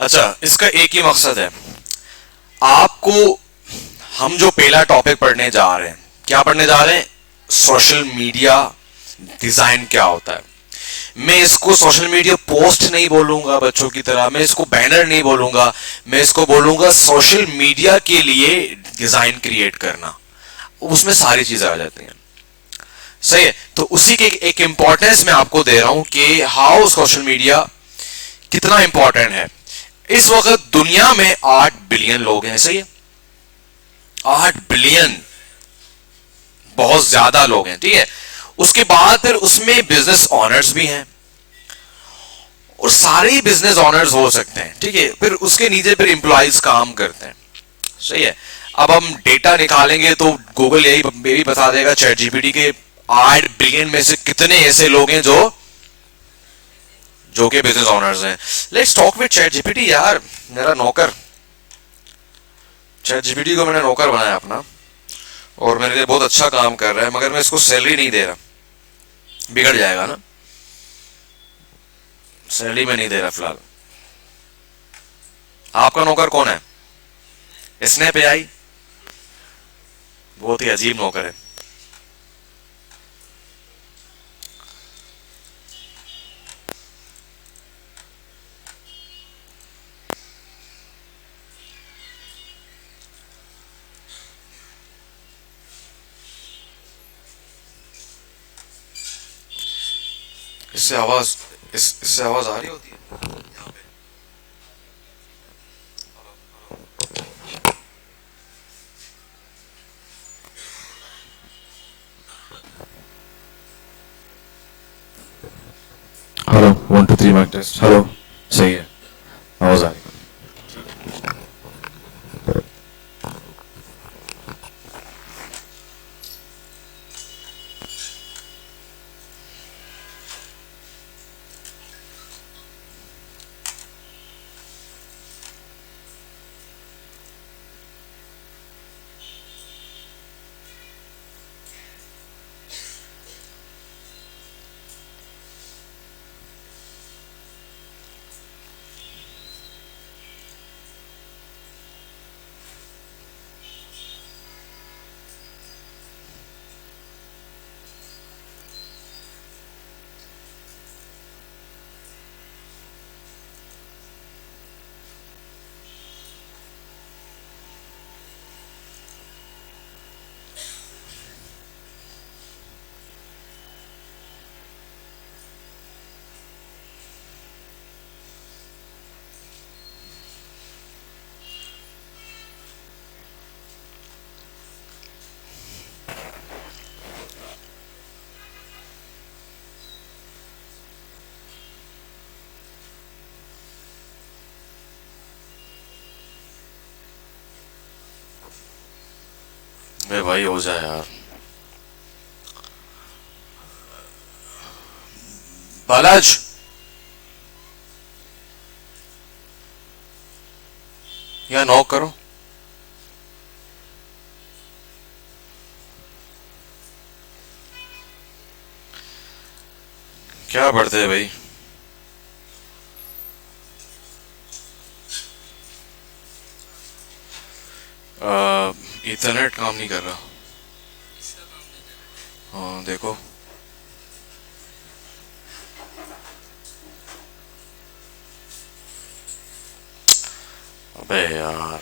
अच्छा, इसका एक ही मकसद है आपको। हम जो पहला टॉपिक पढ़ने जा रहे हैं, क्या पढ़ने जा रहे हैं? सोशल मीडिया डिजाइन क्या होता है। मैं इसको सोशल मीडिया पोस्ट नहीं बोलूंगा बच्चों की तरह, मैं इसको बैनर नहीं बोलूंगा, मैं इसको बोलूंगा सोशल मीडिया के लिए डिजाइन क्रिएट करना। उसमें सारी चीजें आ जाती हैं। सही है, तो उसी के एक इंपॉर्टेंस मैं आपको दे रहा हूं कि हाउ सोशल मीडिया कितना इंपॉर्टेंट है। इस वक्त दुनिया में 8 बिलियन लोग हैं, सही है? 8 बिलियन बहुत ज्यादा लोग हैं, ठीक है। उसके बाद फिर उसमें बिजनेस ऑनर्स भी हैं, और सारे ही बिजनेस ऑनर्स हो सकते हैं, ठीक है। फिर उसके नीचे फिर एम्प्लॉइज काम करते हैं, सही है। अब हम डेटा निकालेंगे तो गूगल यही भी बता देगा, चैट जीपीटी के 8 बिलियन में से कितने ऐसे लोग हैं जो जो कि बिजनेस ऑनर्स हैं। Let's talk with chat GPT यार, मेरा नौकर। चैट जीपीटी को मैंने नौकर बनाया अपना, और मेरे लिए बहुत अच्छा काम कर रहा है, मगर मैं इसको सैलरी नहीं दे रहा। बिगड़ जाएगा ना, सैलरी में नहीं दे रहा फिलहाल। आपका नौकर कौन है? स्नैप एआई, बहुत ही अजीब नौकर है। इससे आवाज इससे आवाज आ रही होती है यहाँ पे। Hello, 1 2 3 mic test. हेलो, सही है, आवाज आ रही है। भाई हो जाए यार। बालाज, यहाँ नॉक करो। क्या पढ़ते हैं भाई? इथरनेट काम नहीं कर रहा। हाँ देखो। अबे यार,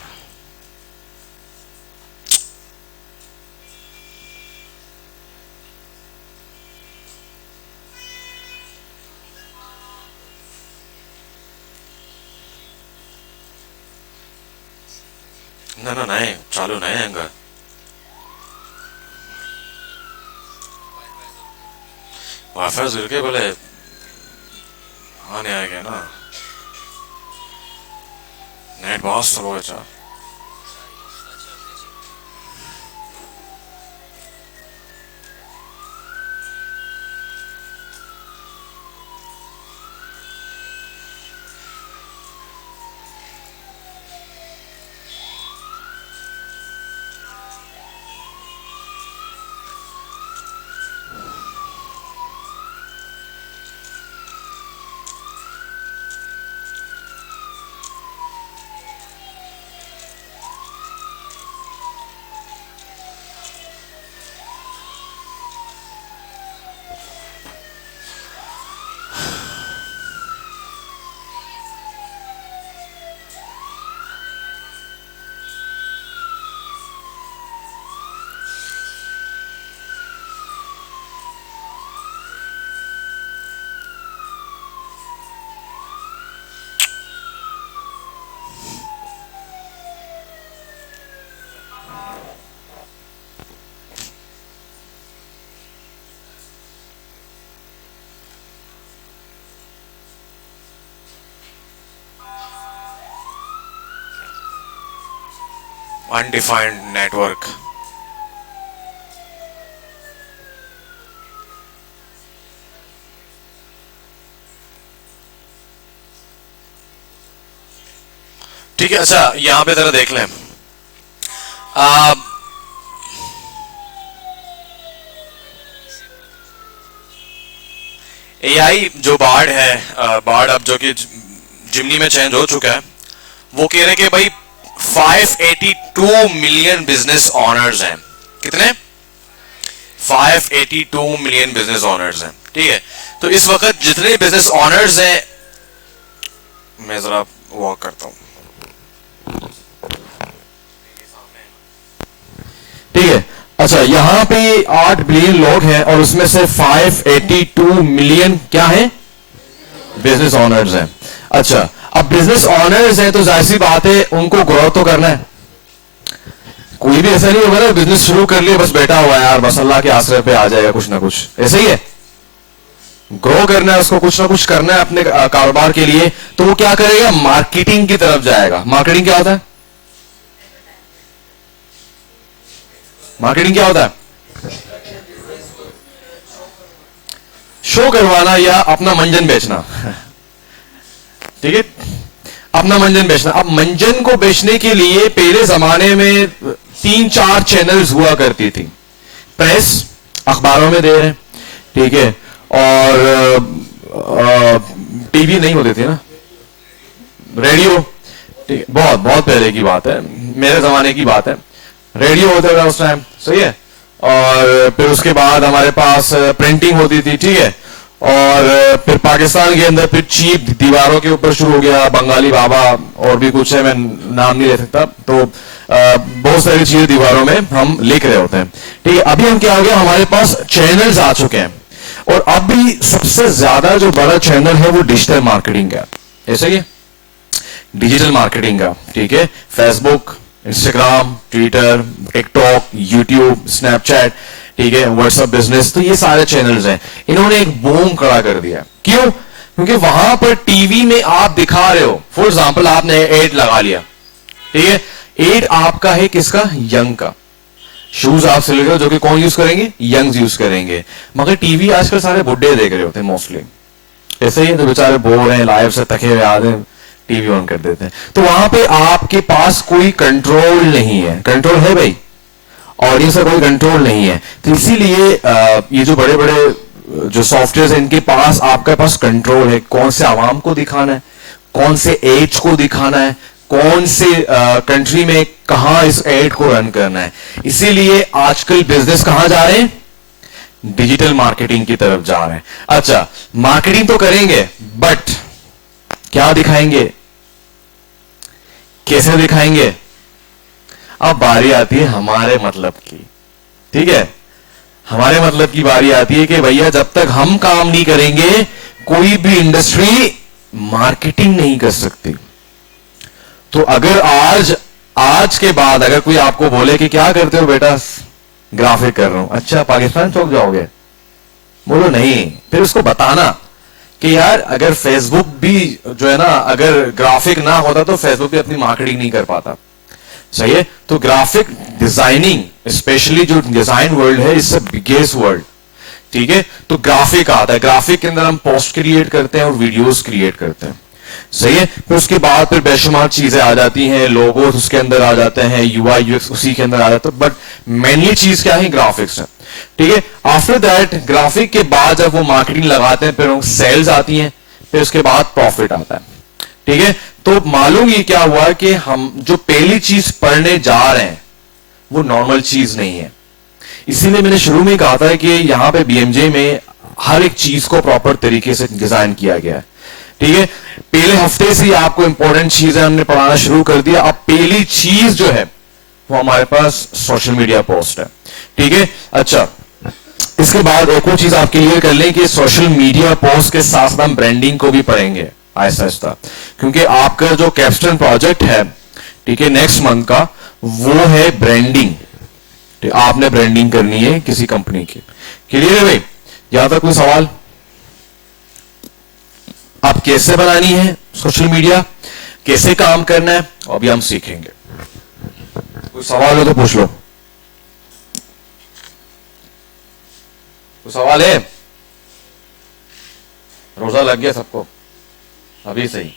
ना ना नए चालू नए हैंगर। वाईफाई गिर के बोले आने आएगा ना। नेट बहुत स्लो है चा। Undefined network. ठीक है, अच्छा यहां पे जरा देख लें। एआई जो बार्ड है, बार्ड अब जो कि जिमनी में चेंज हो चुका है, वो कह रहे कि भाई 582 मिलियन बिजनेस ऑनर्स हैं। कितने? 582 मिलियन बिजनेस ऑनर्स हैं। ठीक है, तो इस वक्त जितने बिजनेस ऑनर्स हैं, मैं जरा वॉक करता हूं। ठीक है, अच्छा यहां पे 8 बिलियन लोग हैं और उसमें से 582 मिलियन क्या है? बिजनेस ऑनर्स हैं। अच्छा, अब बिजनेस ऑनर्स हैं तो जाहिर सी बात है उनको ग्रो तो करना है। कोई भी ऐसा नहीं होगा ना बिजनेस शुरू कर लिया बस बैठा हुआ है यार बस अल्लाह के आश्रय पे आ जाएगा कुछ ना कुछ, ऐसे ही है। ग्रो करना है उसको, कुछ ना कुछ करना है अपने कारोबार के लिए, तो वो क्या करेगा? मार्केटिंग की तरफ जाएगा। मार्केटिंग क्या होता है? मार्केटिंग क्या होता है? शो करवाना या अपना मंजन बेचना। ठीक है, अपना मंजन बेचना। अब मंजन को बेचने के लिए पहले जमाने में 3-4 चैनल्स हुआ करती थी। प्रेस, अखबारों में दे रहे हैं, ठीक है, और टीवी नहीं होते थे ना, रेडियो। ठीक है, बहुत बहुत पहले की बात है, मेरे जमाने की बात है। रेडियो होता था उस टाइम, सही है। और फिर उसके बाद हमारे पास प्रिंटिंग होती थी, ठीक है। और फिर पाकिस्तान के अंदर फिर चीप दीवारों के ऊपर शुरू हो गया, बंगाली बाबा और भी कुछ है, मैं नाम नहीं ले सकता। तो बहुत सारी चीजें दीवारों में हम लिख रहे होते हैं, ठीक है। अभी हम क्या हो गया, हमारे पास चैनल्स आ चुके हैं और अभी सबसे ज्यादा जो बड़ा चैनल है वो डिजिटल मार्केटिंग का, ऐसे ही डिजिटल मार्केटिंग का, ठीक है। Facebook, Instagram, Twitter, TikTok, YouTube, Snapchat, ठीक है, व्हाट्सएप बिजनेस, तो ये सारे चैनल्स हैं। इन्होंने एक बूम खड़ा कर दिया। क्यों? क्योंकि वहां पर टीवी में आप दिखा रहे हो, फॉर एग्जांपल आपने एड लगा लिया, ठीक है। एड आपका है किसका? यंग का। शूज आप से ले रहे हो जो कि कौन यूज करेंगे? यंग्स यूज करेंगे। मगर टीवी आजकल सारे बुड्ढे देख रहे होते हैं मोस्टली, ऐसे ही तो बेचारे बोर हैं, लाइफ से थके हुए आते हैं, टीवी ऑन कर देते हैं। तो वहां पे आपके पास कोई कंट्रोल नहीं है। कंट्रोल है भाई? ऑडियंस का कोई कंट्रोल नहीं है। तो इसीलिए ये जो बड़े बड़े जो सॉफ्टवेयर हैं इनके पास आपके पास कंट्रोल है, कौन से आवाम को दिखाना है, कौन से एज को दिखाना है, कौन से कंट्री में कहां इस एड को रन करना है। इसीलिए आजकल बिजनेस कहां जा रहे हैं? डिजिटल मार्केटिंग की तरफ जा रहे हैं। अच्छा, मार्केटिंग तो करेंगे बट क्या दिखाएंगे, कैसे दिखाएंगे? अब बारी आती है हमारे मतलब की, ठीक है। हमारे मतलब की बारी आती है कि भैया जब तक हम काम नहीं करेंगे कोई भी इंडस्ट्री मार्केटिंग नहीं कर सकती। तो अगर आज के बाद अगर कोई आपको बोले कि क्या करते हो बेटा, ग्राफिक कर रहा हूं, अच्छा पाकिस्तान चौक जाओगे, बोलो नहीं, फिर उसको बताना कि यार अगर फेसबुक भी जो है ना, अगर ग्राफिक ना होता तो फेसबुक भी अपनी मार्केटिंग नहीं कर पाता, सही है। तो ग्राफिक डिजाइनिंग, स्पेशली जो डिजाइन वर्ल्ड है, इससे बिगेस्ट वर्ल्ड, ठीक है। तो ग्राफिक आता है, ग्राफिक के अंदर हम पोस्ट क्रिएट करते हैं और वीडियोस क्रिएट करते हैं, सही है। फिर उसके बाद फिर बेशुमार चीजें आ जाती हैं, लोगोस उसके अंदर आ जाते हैं, यूआई यूएक्स उसी के अंदर आ जाता है, बट मेनली चीज क्या है? ग्राफिक्स है, ठीक है। आफ्टर दैट ग्राफिक के बाद जब वो मार्केटिंग लगाते हैं फिर सेल्स आती हैं, फिर उसके बाद प्रॉफिट आता है, ठीक है। तो मालूम ये क्या हुआ कि हम जो पहली चीज पढ़ने जा रहे हैं वो नॉर्मल चीज नहीं है। इसीलिए मैंने शुरू में कहा था कि यहां पे बीएमजे में हर एक चीज को प्रॉपर तरीके से डिजाइन किया गया है, ठीक है। पहले हफ्ते से आपको इंपॉर्टेंट चीजें हमने पढ़ाना शुरू कर दिया। अब पहली चीज जो है वो हमारे पास सोशल मीडिया पोस्ट है, ठीक है। अच्छा, इसके बाद एक और चीज आप क्लियर कर लें कि सोशल मीडिया पोस्ट के साथ साथ हम ब्रांडिंग को भी पढ़ेंगे आहिस्ता आहिस्ता, क्योंकि आपका जो कैप्स्टन प्रोजेक्ट है, ठीक है, नेक्स्ट मंथ का, वो है ब्रांडिंग। आपने ब्रांडिंग करनी है किसी कंपनी की। क्लियर है भाई? यहां तक कोई सवाल? आप कैसे बनानी है सोशल मीडिया, कैसे काम करना है, अभी हम सीखेंगे। कोई सवाल हो तो पूछ लो। कोई सवाल है? रोजा लग गया सबको अभी से ही?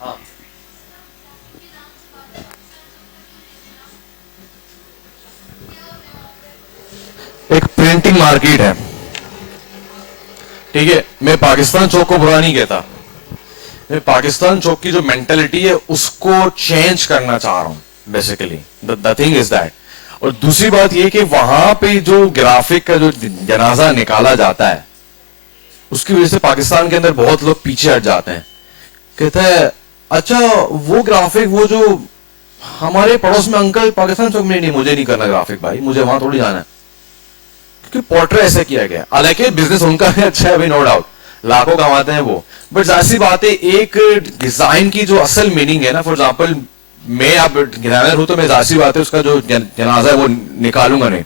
हाँ, एक प्रिंटिंग मार्केट है, ठीक है। मैं पाकिस्तान चौक को बुरा नहीं कहता, मैं पाकिस्तान चौक की जो मेंटेलिटी है उसको चेंज करना चाह रहा हूं basically. The thing is that. और दूसरी बात यह कि वहां पे जो ग्राफिक का जो जनाजा निकाला जाता है उसकी वजह से पाकिस्तान के अंदर बहुत लोग पीछे हट जाते हैं। कहता है अच्छा वो ग्राफिक, वो जो हमारे पड़ोस में अंकल पाकिस्तान चौक में, नहीं मुझे नहीं करना ग्राफिक भाई, मुझे वहां थोड़ी जाना है, क्योंकि पोर्ट्रे ऐसे किया गया। हालांकि बिजनेस उनका है अच्छा है भाई, नो डाउट, लाखों कमाते हैं वो, बट जाहिर सी बात है एक डिजाइन की जो असल मीनिंग है ना, फॉर एग्जाम्पल मैं अब डिजाइनर हूं तो मैं जाहिर सी बात है उसका जो जनाजा है वो निकालूंगा नहीं।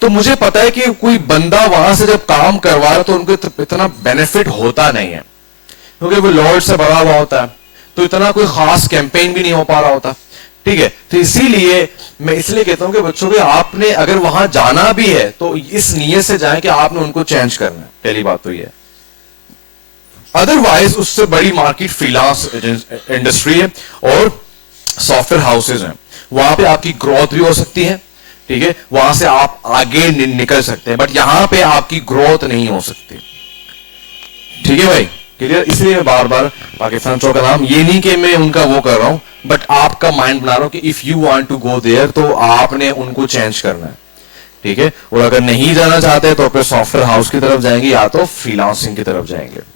तो मुझे पता है कि कोई बंदा वहां से जब काम करवा रहा तो उनको इतना बेनिफिट होता नहीं है, क्योंकि वो लॉर्ड से भरा हुआ होता है, तो इतना कोई खास कैंपेन भी नहीं हो पा रहा होता, ठीक है। तो इसीलिए मैं इसलिए कहता हूं कि बच्चों के आपने अगर वहां जाना भी है तो इस नीयत से जाएं कि आपने उनको चेंज करना है, पहली बात तो ये। अदरवाइज उससे बड़ी मार्केट फ्रीलांस इंडस्ट्री है और सॉफ्टवेयर हाउसेज हैं, वहां पे आपकी ग्रोथ भी हो सकती है, ठीक है, वहां से आप आगे निकल सकते हैं, बट यहां पे आपकी ग्रोथ नहीं हो सकती, ठीक है भाई, क्लियर। इसलिए बार बार पाकिस्तान चौक का नाम, ये नहीं कि मैं उनका वो कर रहा हूं, बट आपका माइंड बना रहा हूं कि if you want to go there तो आपने उनको चेंज करना है, ठीक है। और अगर नहीं जाना चाहते तो फिर सॉफ्टवेयर हाउस की तरफ जाएंगे या तो फ्रीलांसिंग की तरफ जाएंगे।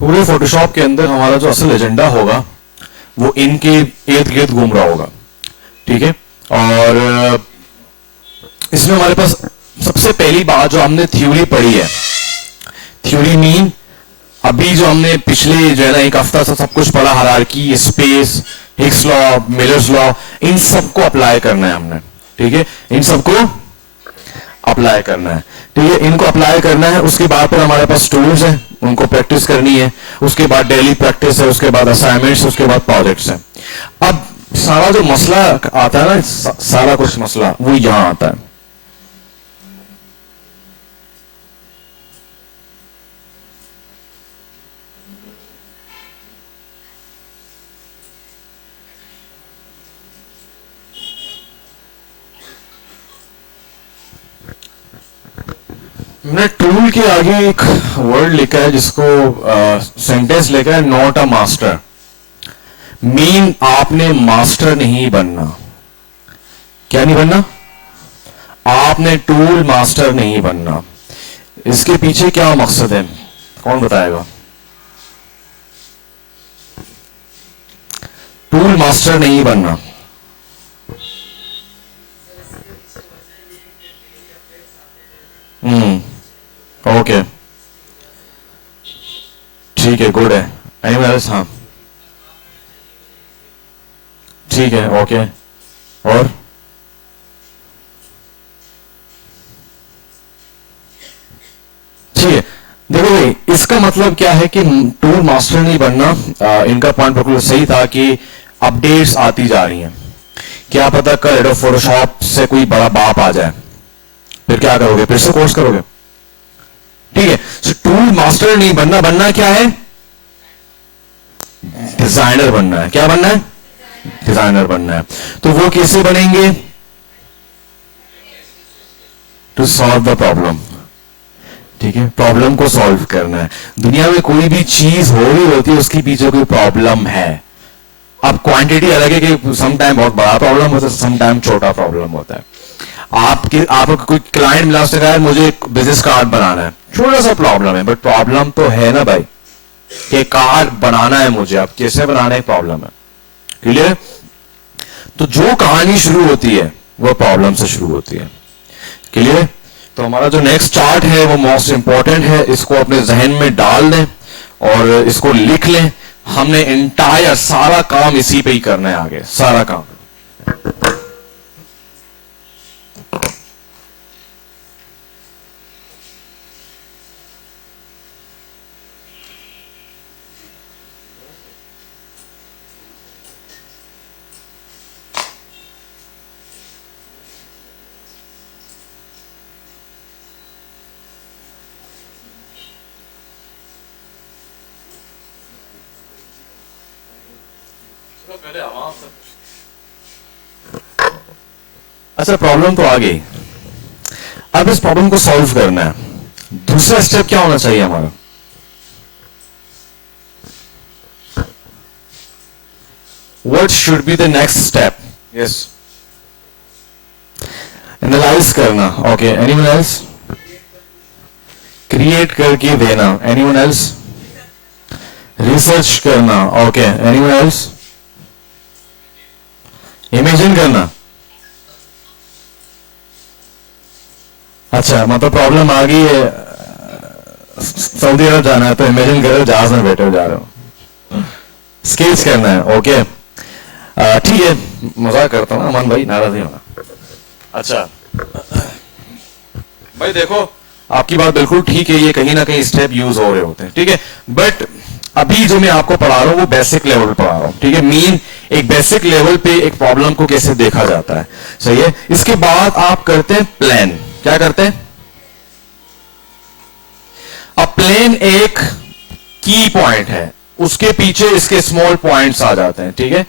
पूरे फोटोशॉप के अंदर हमारा जो असल एजेंडा होगा वो इनके इर्द गिर्द घूम रहा होगा, ठीक है। और इसमें हमारे पास सबसे पहली बात जो हमने थ्योरी पढ़ी है, थ्योरी मीन अभी जो हमने पिछले जो है ना एक हफ्ता से सब कुछ पढ़ा, hierarchy, space, Hick's law, Miller's law, इन सबको अप्लाई करना है हमने, ठीक है, इन सबको अप्लाई करना है, ठीक है, इनको अप्लाई करना है। उसके बाद फिर हमारे पास टूल्स हैं, उनको प्रैक्टिस करनी है, उसके बाद डेली प्रैक्टिस है, उसके बाद असाइनमेंट्स, उसके बाद प्रोजेक्ट्स हैं। अब सारा जो मसला आता है ना, सारा कुछ मसला वो यहां आता है। मैंने टूल के आगे एक वर्ड लिखा है जिसको सेंटेंस लिखा है, नॉट अ मास्टर। मीन आपने मास्टर नहीं बनना। क्या नहीं बनना? आपने टूल मास्टर नहीं बनना। इसके पीछे क्या मकसद है, कौन बताएगा? टूल मास्टर नहीं बनना। ओके, ठीक है, गुड है, एनीवन एल्स? हाँ ठीक है, ओके। और ठीक है, देखो भाई इसका मतलब क्या है कि टूल मास्टर नहीं बनना। इनका पॉइंट बिल्कुल सही था कि अपडेट्स आती जा रही हैं। क्या पता कल एडोब फोटोशॉप से कोई बड़ा बाप आ जाए, फिर क्या करोगे? फिर से कोर्स करोगे? ठीक है, सो टूल मास्टर नहीं बनना। बनना क्या है? डिजाइनर बनना है। क्या बनना है? डिजाइनर बनना है। तो वो कैसे बनेंगे? To solve the problem. ठीक है, प्रॉब्लम को सॉल्व करना है। दुनिया में कोई भी चीज हो रही होती है उसके पीछे कोई प्रॉब्लम है। अब क्वांटिटी अलग है कि सम टाइम बहुत बड़ा प्रॉब्लम होता है, सम टाइम छोटा प्रॉब्लम होता है। आपको कोई क्लाइंट मिला, उसने कहा मुझे एक बिजनेस कार्ड बनाना है, छोटा सा प्रॉब्लम है बट प्रॉब्लम तो है ना भाई, कि कार्ड बनाना है मुझे, अब कैसे बनाना है प्रॉब्लम है। क्लियर? तो जो कहानी शुरू होती है वो प्रॉब्लम से शुरू होती है। क्लियर? तो हमारा जो नेक्स्ट चार्ट है वो मोस्ट इंपॉर्टेंट है, इसको अपने जहन में डाल दें और इसको लिख लें। हमने इंटायर सारा काम इसी पे ही करना है, आगे सारा काम। अच्छा, प्रॉब्लम तो आ गई, अब इस प्रॉब्लम को सॉल्व करना है। दूसरा स्टेप क्या होना चाहिए हमारा? What should be the next step? Yes. Analyse करना। Okay, anyone else? क्रिएट करके देना। Anyone else? रिसर्च करना। Okay, anyone else? इमेजिन करना। अच्छा, मतलब प्रॉब्लम आ गई है, सऊदी अरब जाना है तो इमेजिन करो जहाज में बैठे जा रहे हो। स्केच करना है। ओके, ठीक है, मजाक करता हूँ, अमन भाई नाराज नहीं होना। अच्छा भाई देखो, आपकी बात बिल्कुल ठीक है, ये कहीं ना कहीं स्टेप यूज हो रहे होते हैं। ठीक है, बट अभी जो मैं आपको पढ़ा रहा हूं वो बेसिक लेवल पढ़ा रहा हूं। ठीक है, मीन एक बेसिक लेवल पे एक प्रॉब्लम को कैसे देखा जाता है। सही है, इसके बाद आप करते हैं प्लान। क्या करते हैं? अब प्लान एक की पॉइंट है, उसके पीछे इसके स्मॉल पॉइंट्स आ जाते हैं। ठीक है,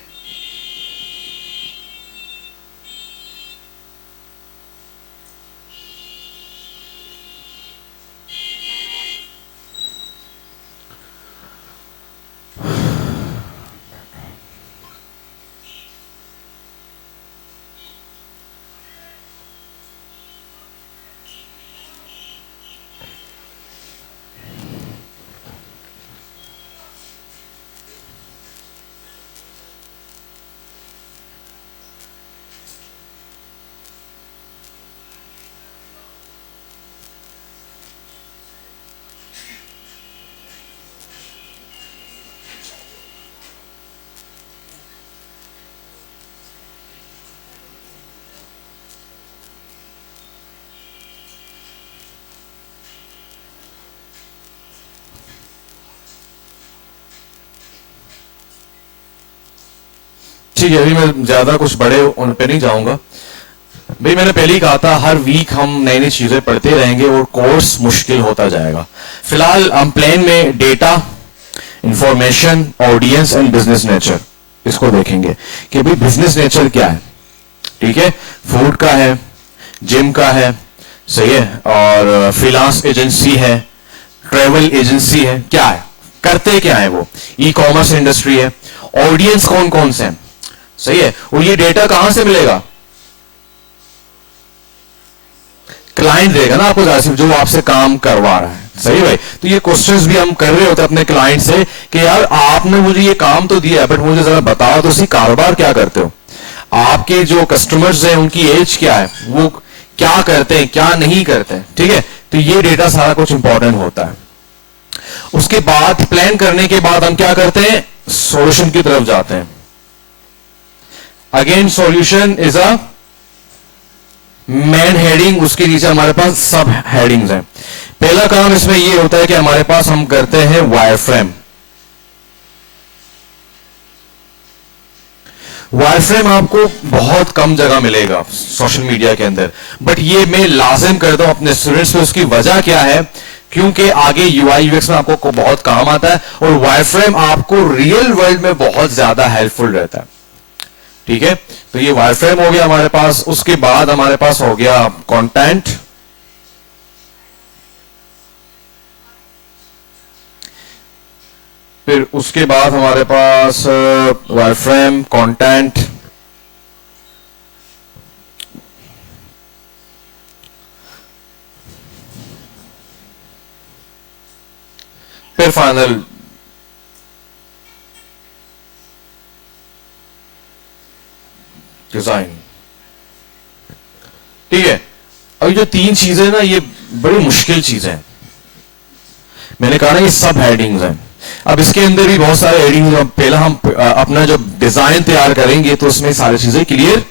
ठीक है, अभी मैं ज्यादा कुछ बड़े उन पे नहीं जाऊंगा। भाई मैंने पहले ही कहा था हर वीक हम नई नई चीजें पढ़ते रहेंगे और कोर्स मुश्किल होता जाएगा। फिलहाल हम प्लान में data, information, audience and business nature इसको देखेंगे कि भाई बिजनेस नेचर क्या है। ठीक है, फूड का है, जिम का है, सही है, और फ्रीलांस एजेंसी है, ट्रेवल एजेंसी है, क्या है, करते क्या है वो, ई कॉमर्स इंडस्ट्री है, ऑडियंस कौन कौन से हैं, सही है, और ये डेटा कहां से मिलेगा? क्लाइंट देगा ना आपको, जो आपसे काम करवा रहा है। सही भाई, तो ये क्वेश्चंस भी हम कर रहे होते हैं अपने क्लाइंट से कि यार आपने मुझे ये काम तो दिया है बट मुझे जरा बताओ तो सही कारोबार क्या करते हो, आपके जो कस्टमर्स हैं उनकी एज क्या है, वो क्या करते हैं क्या नहीं करते हैं। ठीक है, तो ये डेटा सारा कुछ इंपॉर्टेंट होता है। उसके बाद प्लान करने के बाद हम क्या करते हैं, सॉल्यूशन की तरफ जाते हैं. Again solution is a main heading, उसके नीचे हमारे पास सब हेडिंग्स हैं. पहला काम इसमें यह होता है कि हमारे पास हम करते हैं वायरफ्रेम. वायरफ्रेम आपको बहुत कम जगह मिलेगा सोशल मीडिया के अंदर, बट ये मैं लाजिम करता हूं अपने स्टूडेंट्स पे. उसकी वजह क्या है, क्योंकि आगे यूआई यूएक्स में आपको बहुत काम आता है और वायरफ्रेम आपको रियल वर्ल्ड में बहुत ज्यादा हेल्पफुल रहता है. ठीक है, तो ये वायरफ्रेम हो गया हमारे पास. उसके बाद हमारे पास हो गया कंटेंट. फिर उसके बाद हमारे पास वायरफ्रेम, कंटेंट, फिर फाइनल डिजाइन. ठीक है, अब ये जो तीन चीजें ना, ये बड़ी मुश्किल चीजें हैं. मैंने कहा ना ये सब हेडिंग्स हैं. अब इसके अंदर भी बहुत सारे हेडिंग्स हैं. पहला हम अपना जो डिजाइन तैयार करेंगे तो उसमें सारी चीजें क्लियर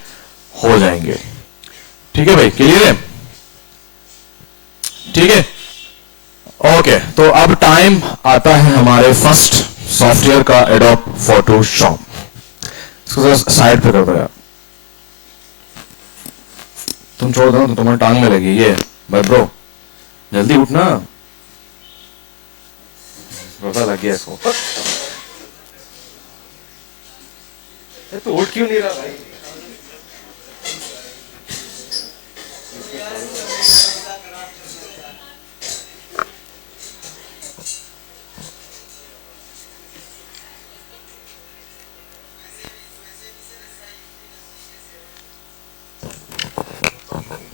हो जाएंगे. ठीक है भाई, क्लियर है? ठीक है, ओके. तो अब टाइम आता है हमारे फर्स्ट सॉफ्टवेयर का, एडोब फोटोशॉप. इसको साइड पे कर दो यार, तुम छोड़ दो तो तुम्हारी टांग में लगी. ये भाई ब्रो जल्दी उठना, पता लग गया इसको. तो उठ क्यों नहीं रहा भाई?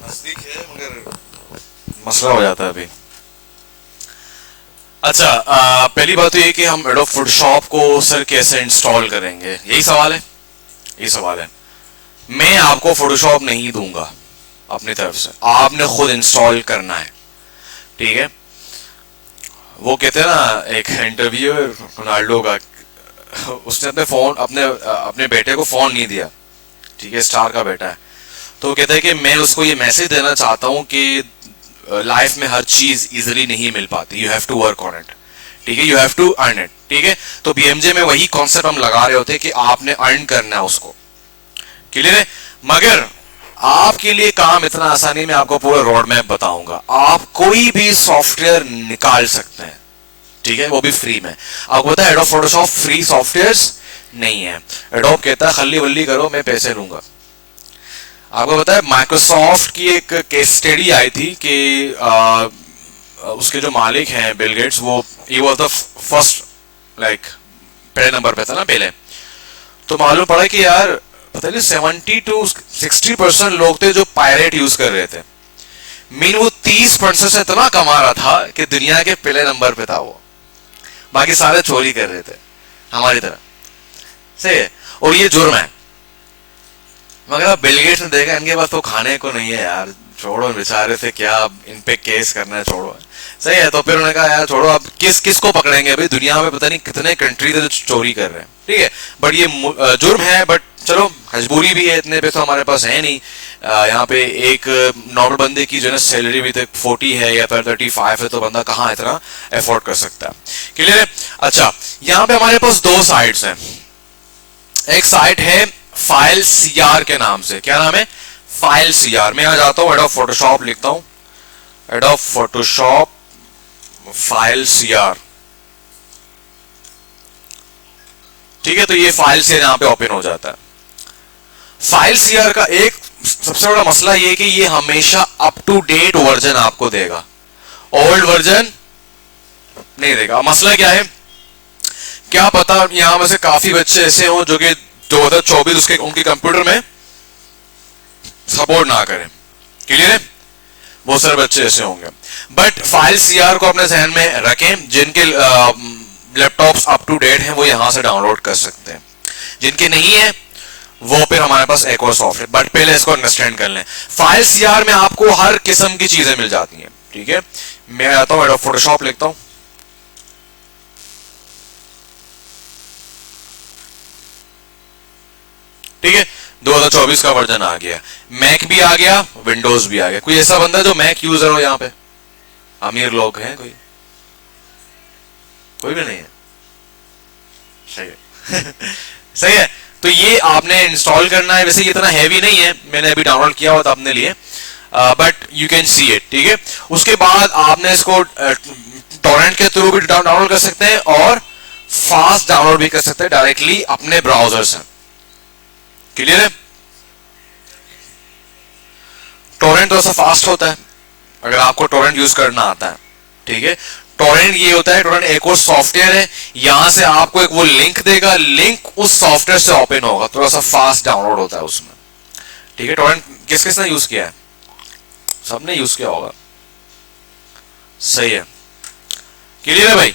नजदीक है मगर मसला हो जाता है अभी. अच्छा, पहली बात तो ये कि हम एडोब फोटोशॉप को सर कैसे इंस्टॉल करेंगे, यही सवाल है. यही सवाल है. मैं आपको फोटोशॉप नहीं दूंगा अपनी तरफ से, आपने खुद इंस्टॉल करना है. ठीक है, वो कहते हैं ना, एक इंटरव्यू रोनाल्डो का, उसने अपने बेटे को फोन नहीं दिया. ठीक है, स्टार का बेटा है. तो कहता है कि मैं उसको ये मैसेज देना चाहता हूं कि लाइफ में हर चीज इजीली नहीं मिल पाती, you have to work on it. ठीक है, you have to earn it. ठीक है, तो बीएमजे में वही कॉन्सेप्ट हम लगा रहे होते हैं कि आपने अर्न करना है उसको. क्लियर है? मगर आपके लिए काम इतना आसान नहीं. मैं आपको पूरा रोड मैप बताऊंगा. आप कोई भी सॉफ्टवेयर निकाल सकते हैं. ठीक है, वो भी फ्री में. आपको पता है एडोब फोटोशॉप फ्री सॉफ्टवेयर नहीं है. एडोब कहता है खल्ली वल्ली करो, मैं पैसे लूंगा. आपको पता है माइक्रोसॉफ्ट की एक केस स्टडी आई थी कि उसके जो मालिक हैं बिल गेट्स, वो he was the first, like पहले नंबर पे था ना पहले. तो मालूम पड़ा कि यार पता नहीं 70 to 60% लोग थे जो पायरेट यूज कर रहे थे. मीन वो 30% से इतना कमा रहा था कि दुनिया के पहले नंबर पे था वो. बाकी सारे चोरी कर रहे थे हमारी तरह. सही है, और ये जुर्म है. मगर बिल गेट्स ने देखा इनके पास तो खाने को नहीं है यार, छोड़ो बेचारे थे, क्या इन पे केस करना है, छोड़ो. सही है, तो फिर उन्होंने कहा यार छोड़ो, अब किसको पकड़ेंगे भाई, दुनिया में पता नहीं कितने कंट्री थे जो चोरी कर रहे हैं. ठीक है, बट ये जुर्म है. बट चलो मजबूरी भी है, इतने पैसे तो हमारे पास है नहीं. यहाँ पे एक नॉर्मल बंदे की जो है ना सैलरी भी तक 40 है या 35 है, तो बंदा कहाँ इतना एफोर्ड कर सकता है. क्लियर है? अच्छा, यहाँ पे हमारे पास दो साइट्स हैं. एक साइट है फाइल सीआर के नाम से. क्या नाम है? File CR. मैं आ जाता हूं, एडोब फोटोशॉप लिखता हूं, एडोब फोटोशॉप फाइल सीआर. ठीक है, तो ये फाइल सीआर यहां पे ओपन हो जाता है. फाइल सीआर का एक सबसे बड़ा मसला ये कि ये हमेशा अप टू डेट वर्जन आपको देगा, ओल्ड वर्जन नहीं देगा. मसला क्या है, क्या पता यहां में से काफी बच्चे ऐसे हों जो कि 2024 उसके उनके कंप्यूटर में सपोर्ट ना करें. क्लियर है? बहुत सारे बच्चे ऐसे होंगे. बट फाइल सीआर को अपने जहन में रखें. जिनके लैपटॉप्स अप टू डेट हैं वो यहां से डाउनलोड कर सकते हैं. जिनके नहीं है वो फिर हमारे पास एक और सॉफ्टवेयर. बट पहले इसको अंडरस्टैंड कर लें. फाइल सीआर में आपको हर किस्म की चीजें मिल जाती हैं. ठीक है, मैं आता हूं, एडोब फोटोशॉप लिखता हूं, ठीक है, 2024 का वर्जन आ गया, मैक भी आ गया, विंडोज भी आ गया। कोई ऐसा बंदा जो मैक यूजर हो यहाँ पे? अमीर लोग हैं कोई? कोई भी नहीं है, सही है। सही है, तो ये आपने इंस्टॉल करना है। वैसे ये इतना हैवी नहीं है, मैंने अभी डाउनलोड किया हुआ था अपने लिए, but you can see it. ठीक है, उसके बाद आपने इसको टोरेंट के थ्रू भी डाउनलोड कर सकते हैं और फास्ट डाउनलोड भी कर सकते हैं डायरेक्टली अपने ब्राउजर से। क्लियर है? टोरेंट थोड़ा सा फास्ट होता है अगर आपको टोरेंट यूज करना आता है। ठीक है, टोरेंट ये होता है, टोरेंट एक और सॉफ्टवेयर है, यहां से आपको एक वो लिंक देगा, लिंक उस सॉफ्टवेयर से ओपन होगा, थोड़ा सा फास्ट डाउनलोड होता है उसमें। ठीक है, टोरेंट किस किसने यूज किया है? सबने यूज किया होगा, सही है। क्लियर है भाई?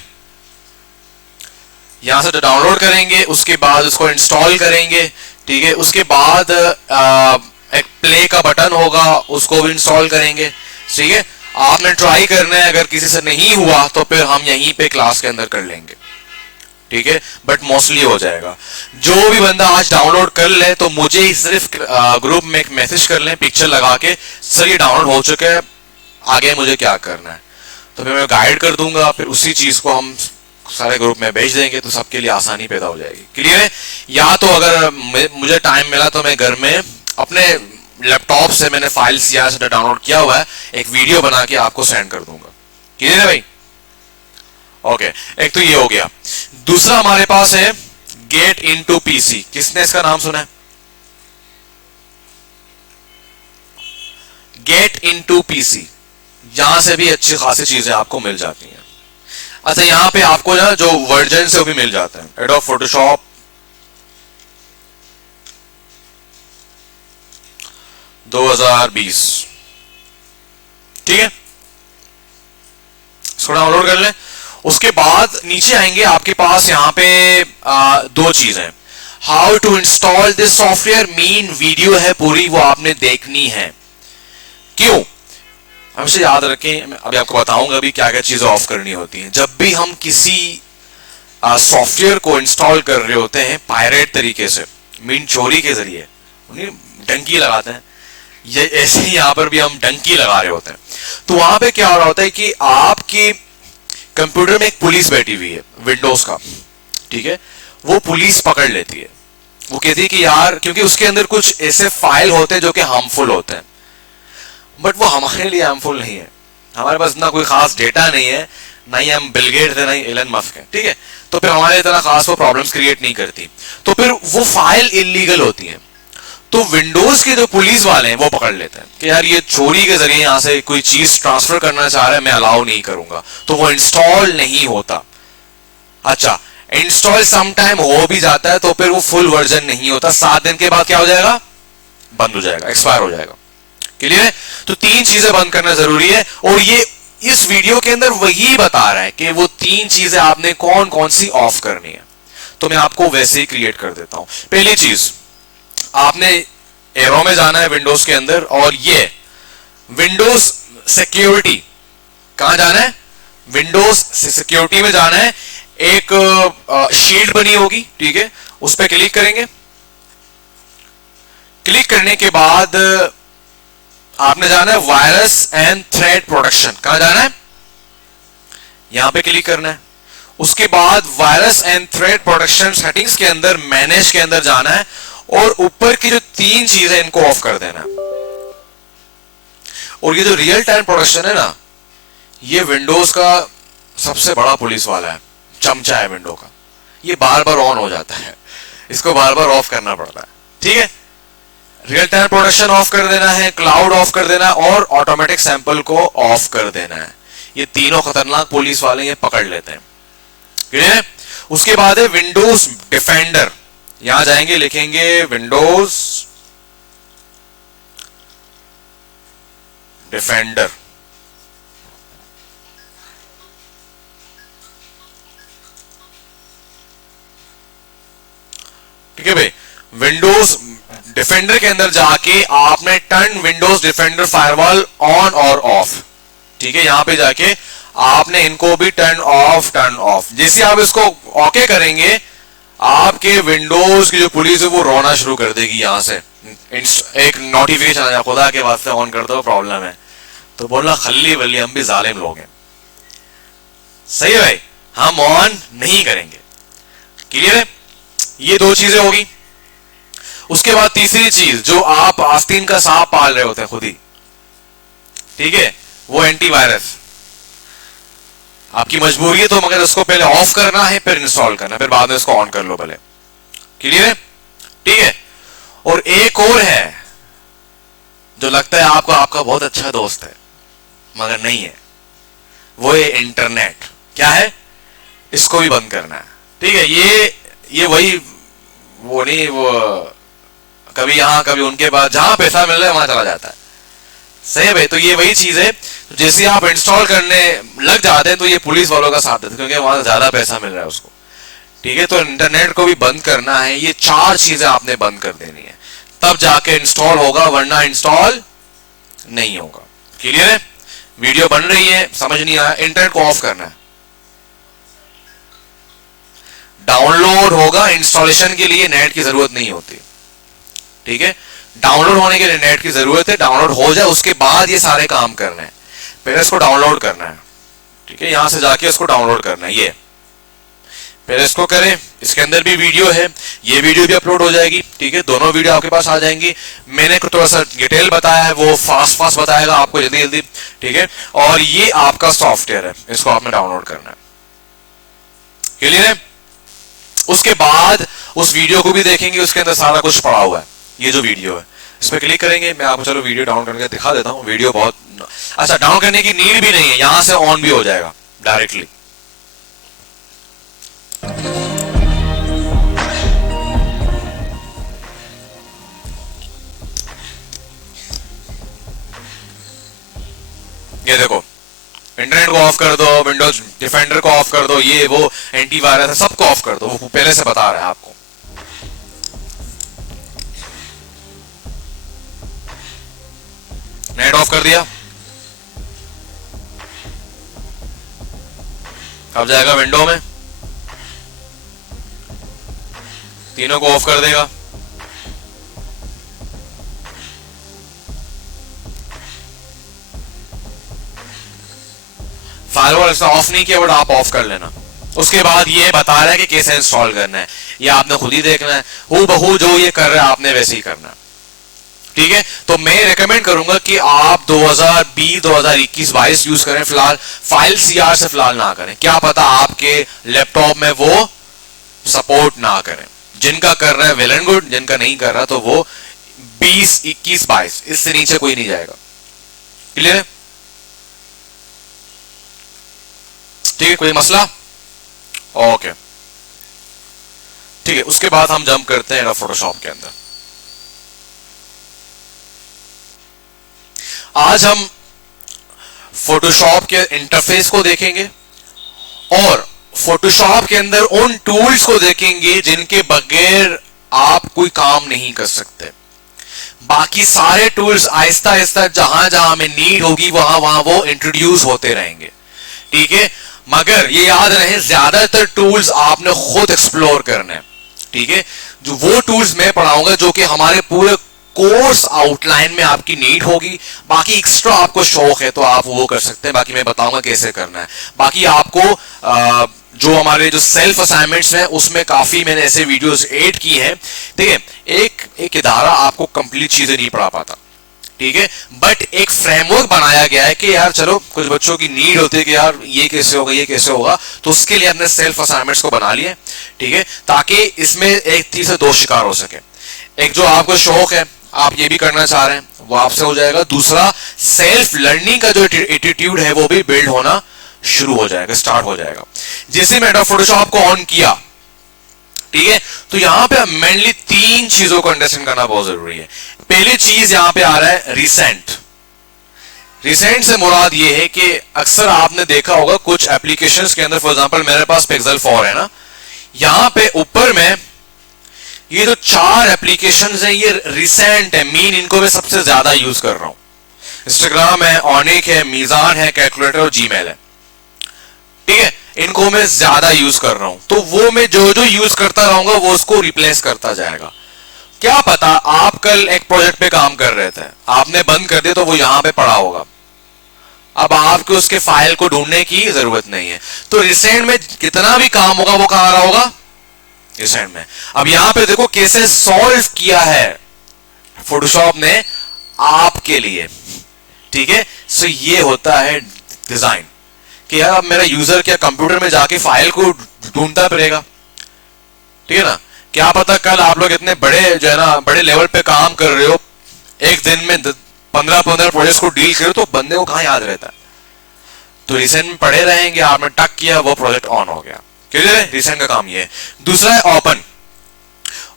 यहां से डाउनलोड करेंगे, उसके बाद उसको इंस्टॉल करेंगे। ठीक है, उसके बाद एक प्ले का बटन होगा, उसको भी इंस्टॉल करेंगे। ठीक है, आपने ट्राई करना है, अगर किसी से नहीं हुआ तो फिर हम यहीं पे क्लास के अंदर कर लेंगे। ठीक है, बट मोस्टली हो जाएगा। जो भी बंदा आज डाउनलोड कर ले तो मुझे ही सिर्फ ग्रुप में एक मैसेज कर ले पिक्चर लगा के, सर ये डाउनलोड हो चुका है, आगे मुझे क्या करना है, तो फिर मैं गाइड कर दूंगा, फिर उसी चीज को हम सारे ग्रुप में भेज देंगे, तो सबके लिए आसानी पैदा हो जाएगी। क्लियर है? या तो अगर मुझे टाइम मिला तो मैं घर में अपने लैपटॉप से मैंने फाइल्स यहाँ से डाउनलोड किया हुआ है, एक वीडियो बना के आपको सेंड कर दूंगा। क्लियर है भाई? ओके, एक तो ये हो गया। दूसरा हमारे पास है गेट इनटू पीसी। किसने इसका नाम सुना है? गेट इनटू पीसी, यहां से भी अच्छी खासी चीजें आपको मिल जाती हैं। अच्छा, यहां पे आपको ना जो वर्जन से वो भी मिल जाता है, एडोब फोटोशॉप 2020। ठीक है, इसको डाउनलोड कर लें। उसके बाद नीचे आएंगे, आपके पास यहां पे दो चीजें, how to install this software, main video है पूरी, वो आपने देखनी है। क्यों? हमेशा याद रखें, मैं अभी आपको बताऊंगा अभी क्या क्या चीजें ऑफ करनी होती हैं। जब भी हम किसी सॉफ्टवेयर को इंस्टॉल कर रहे होते हैं पायरेट तरीके से, मीन चोरी के जरिए, उन्हें डंकी लगाते हैं, ये ऐसे ही यहां पर भी हम डंकी लगा रहे होते हैं। तो वहां पे क्या हो रहा होता है कि आपके कंप्यूटर में एक पुलिस बैठी हुई है विंडोज का। ठीक है, वो पुलिस पकड़ लेती है, वो कहती है कि यार, क्योंकि उसके अंदर कुछ ऐसे फाइल होते हैं जो कि हार्मफुल होते हैं, बट वो हमारे लिए हार्मफुल नहीं है, हमारे पास ना कोई खास डेटा नहीं है, ना ही हम बिल गेट्स है, ना ही एलन मस्क है। ठीक है, तो फिर हमारे इतना खास वो प्रॉब्लम्स क्रिएट नहीं करती, तो फिर वो फाइल इलीगल होती है। तो विंडोज के जो पुलिस वाले हैं वो पकड़ लेते हैं कि यार ये चोरी के जरिए यहां से कोई चीज ट्रांसफर करना चाह रहा है, मैं अलाउ नहीं करूंगा, तो वो इंस्टॉल नहीं होता। अच्छा, इंस्टॉल समटाइम हो भी जाता है तो फिर वो फुल वर्जन नहीं होता, 7 दिन के बाद क्या हो जाएगा? बंद हो जाएगा, एक्सपायर हो जाएगा। क्लियर है? तो 3 चीजें बंद करना जरूरी है, और ये इस वीडियो के अंदर वही बता रहा है कि वो 3 चीजें आपने कौन कौन सी ऑफ करनी है। तो मैं आपको वैसे ही क्रिएट कर देता हूं। पहली चीज, आपने एरो में जाना है विंडोज के अंदर, और ये विंडोज सिक्योरिटी, कहां जाना है? विंडोज सिक्योरिटी में जाना है। एक शील्ड बनी होगी, ठीक है, उस पर क्लिक करेंगे। क्लिक करने के बाद आपने जाना है वायरस एंड थ्रेट प्रोटेक्शन। कहां जाना है? यहां पे क्लिक करना है। उसके बाद virus and threat protection settings के अंदर मैनेज के अंदर जाना है, और ऊपर की जो 3 चीजें इनको ऑफ कर देना है। और ये जो रियल टाइम प्रोटेक्शन है ना, ये विंडोज का सबसे बड़ा पुलिस वाला है, चमचा है विंडो का, ये बार बार ऑन हो जाता है, इसको बार बार ऑफ करना पड़ता है। ठीक है, रियल टाइम प्रोटेक्शन ऑफ कर देना है, क्लाउड ऑफ कर देना है, और ऑटोमेटिक सैंपल को ऑफ कर देना है। ये तीनों खतरनाक पुलिस वाले ये पकड़ लेते हैं। क्लियर है? उसके बाद है विंडोज डिफेंडर। यहां जाएंगे, लिखेंगे विंडोज डिफेंडर। ठीक है भाई, विंडोज डिफेंडर के अंदर जाके आपने turn Windows defender firewall on और ऑफ। ठीक है, यहां पे जाके आपने इनको भी टर्न ऑफ। जैसे आप इसको ओके करेंगे, आपके विंडोज की जो पुलिस है वो रोना शुरू कर देगी यहां से। एक नोटिफिकेशन आ जाए, खुदा के वास्ते ऑन कर दो, प्रॉब्लम है। तो बोलना खल्ली बल्ली, हम भी जालिम लोग हैं। सही है भाई, हम ऑन नहीं करेंगे। क्लियर है? ये दो चीजें होगी। उसके बाद तीसरी चीज, जो आप आस्तीन का सांप पाल रहे होते हैं खुद ही, ठीक है, वो एंटीवायरस। आपकी मजबूरी है तो मगर उसको पहले ऑफ करना है, फिर इंस्टॉल करना है, फिर बाद में इसको ऑन कर लो भले। क्लियर है? ठीक है। और एक और है जो लगता है आपको आपका बहुत अच्छा दोस्त है, मगर नहीं है, वो है इंटरनेट। क्या है? इसको भी बंद करना है। ठीक है, ये वही, वो नहीं, वो कभी यहां कभी उनके पास, जहां पैसा मिल रहा है वहां चला जाता है। सही है भाई। तो ये वही चीज है, जैसे आप इंस्टॉल करने लग जाते हैं तो ये पुलिस वालों का साथ देते हैं, क्योंकि वहां ज्यादा पैसा मिल रहा है उसको। ठीक है, तो इंटरनेट को भी बंद करना है। ये 4 चीजें आपने बंद कर देनी है, तब जाके इंस्टॉल होगा, वरना इंस्टॉल नहीं होगा। क्लियर है? वीडियो बन रही है, समझ नहीं आया, इंटरनेट को ऑफ करना है। डाउनलोड होगा, इंस्टॉलेशन के लिए नेट की जरूरत नहीं होती। ठीक है, डाउनलोड होने के लिए नेट की जरूरत है। डाउनलोड हो जाए उसके बाद ये सारे काम करने हैं। पहले इसको डाउनलोड करना है। ठीक है, यहां से जाके इसको डाउनलोड करना है। ये पहले इसको करें। इसके अंदर भी वीडियो है, ये वीडियो भी अपलोड हो जाएगी। ठीक है, दोनों वीडियो आपके पास आ जाएंगी। मैंने थोड़ा सा डिटेल बताया है, वो फास्ट बताएगा आपको जल्दी जल्दी। ठीक है, और ये आपका सॉफ्टवेयर है, इसको आपने डाउनलोड करना है। क्लियर है? उसके बाद उस वीडियो को भी देखेंगे, उसके अंदर सारा कुछ पड़ा हुआ है। ये जो वीडियो है, इस पर क्लिक करेंगे। मैं आपको चलो वीडियो डाउन करके दिखा देता हूं। वीडियो बहुत अच्छा, डाउन करने की नीड भी नहीं है, यहां से ऑन भी हो जाएगा डायरेक्टली। ये देखो, इंटरनेट को ऑफ कर दो, विंडोज डिफेंडर को ऑफ कर दो, ये वो एंटीवायरस है, सबको ऑफ कर दो। वो पहले से बता रहा है आपको। नेट ऑफ कर दिया, अब जाएगा विंडो में, तीनों को ऑफ कर देगा। फायरवॉल इसने ऑफ नहीं किया, बट आप ऑफ कर लेना। उसके बाद ये बता रहा है कि कैसे इंस्टॉल करना है, ये आपने खुद ही देखना है। हूबहू जो ये कर रहा है आपने वैसे ही करना है। ठीक है, तो मैं रेकमेंड करूंगा कि आप 2020 2021 22 यूज करें। फिलहाल फाइल सीआर से फिलहाल ना करें, क्या पता आपके लैपटॉप में वो सपोर्ट ना करें। जिनका कर रहा है वेल एंड गुड, जिनका नहीं कर रहा तो वो 20 21 22 इससे नीचे कोई नहीं जाएगा। क्लियर है? ठीक है, कोई मसला? ओके, ठीक है। उसके बाद हम जंप करते हैं फोटोशॉप के अंदर। आज हम फोटोशॉप के इंटरफेस को देखेंगे और फोटोशॉप के अंदर उन टूल्स को देखेंगे जिनके बगैर आप कोई काम नहीं कर सकते। बाकी सारे टूल्स आहिस्ता आहिस्ता जहां जहां हमें नीड होगी वहां वहां वो इंट्रोड्यूस होते रहेंगे। ठीक है, मगर ये याद रहे, ज्यादातर टूल्स आपने खुद एक्सप्लोर करने हैं। ठीक है, जो वो टूल्स मैं पढ़ाऊंगा जो कि हमारे पूरे कोर्स आउटलाइन में आपकी नीड होगी। बाकी एक्स्ट्रा आपको शौक है तो आप वो कर सकते हैं, बाकी मैं बताऊंगा कैसे करना है। बाकी आपको जो हमारे जो सेल्फ असाइनमेंट्स हैं उसमें काफी मैंने ऐसे वीडियोस ऐड की हैं। ठीक है, एक इदारा आपको कंप्लीट चीजें नहीं पढ़ा पाता। ठीक है, बट एक फ्रेमवर्क बनाया गया है कि यार चलो कुछ बच्चों की नीड होती है कि यार ये कैसे होगा, ये कैसे होगा, तो उसके लिए अपने सेल्फ असाइनमेंट्स को बना लिए। ठीक है, ताकि इसमें एक तीर से दो शिकार हो सके। एक जो आपको शौक है, आप ये भी करना चाह रहे हैं, वो आपसे हो जाएगा। दूसरा, सेल्फ लर्निंग का जो एटीट्यूड है वो भी बिल्ड होना शुरू हो जाएगा, स्टार्ट हो जाएगा। जैसे मैंने फोटोशॉप को ऑन किया, ठीक है, तो यहां पे मेनली 3 चीजों को अंडरस्टैंड करना बहुत जरूरी है। पहली चीज यहां पे आ रहा है रिसेंट। रिसेंट से मुराद ये है कि अक्सर आपने देखा होगा कुछ एप्लीकेशंस के अंदर, फॉर एग्जांपल मेरे पास पिक्सल 4 है ना, यहां पे ऊपर में ये जो 4 एप्लीकेशंस हैं ये रिसेंट है, मीन इनको मैं सबसे ज्यादा यूज कर रहा हूं। इंस्टाग्राम है, ऑनिक है, मीजान है, कैलकुलेटर और जीमेल है। ठीक है, इनको मैं ज्यादा यूज कर रहा हूं, तो वो मैं जो जो यूज करता रहूंगा वो उसको रिप्लेस करता जाएगा। क्या पता आप कल एक प्रोजेक्ट पे काम कर रहे थे, आपने बंद कर दिया तो वो यहां पे पड़ा होगा, अब आपको उसके फाइल को ढूंढने की जरूरत नहीं है। तो रिसेंट में कितना भी काम होगा वो कहां रहा होगा, रिसेंट में। अब यहां पे देखो कैसे सॉल्व किया है फोटोशॉप ने आपके लिए, ठीक है। सो ये होता है डिजाइन, कि यार अब मेरा यूजर क्या कंप्यूटर में जाके फाइल को ढूंढता फिरेगा, ठीक है ना। क्या पता कल आप लोग इतने बड़े जो है ना बड़े लेवल पे काम कर रहे हो, एक दिन में 15 प्रोजेक्ट को डील करो, तो बंदे को कहां याद रहता है। तो रिसेंट में पढ़े रहेंगे, आपने टक किया वो प्रोजेक्ट ऑन हो गया, क्लियर है। रिसेंट का काम ये है। दूसरा है ओपन।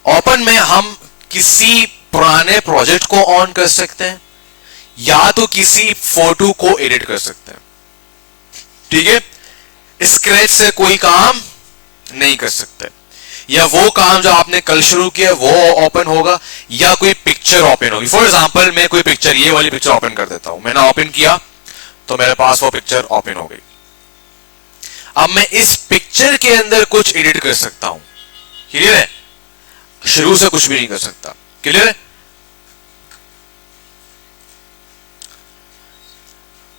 ओपन में हम किसी पुराने प्रोजेक्ट को ऑन कर सकते हैं या तो किसी फोटो को एडिट कर सकते हैं, ठीक है। स्क्रैच से कोई काम नहीं कर सकते, या वो काम जो आपने कल शुरू किया वो ओपन होगा, या कोई पिक्चर ओपन होगी। फॉर एग्जांपल मैं कोई पिक्चर, ये वाली पिक्चर ओपन कर देता हूं, मैंने ओपन किया तो मेरे पास वो पिक्चर ओपन हो गई। अब मैं इस पिक्चर के अंदर कुछ एडिट कर सकता हूं, क्लियर है। शुरू से कुछ भी नहीं कर सकता, क्लियर है।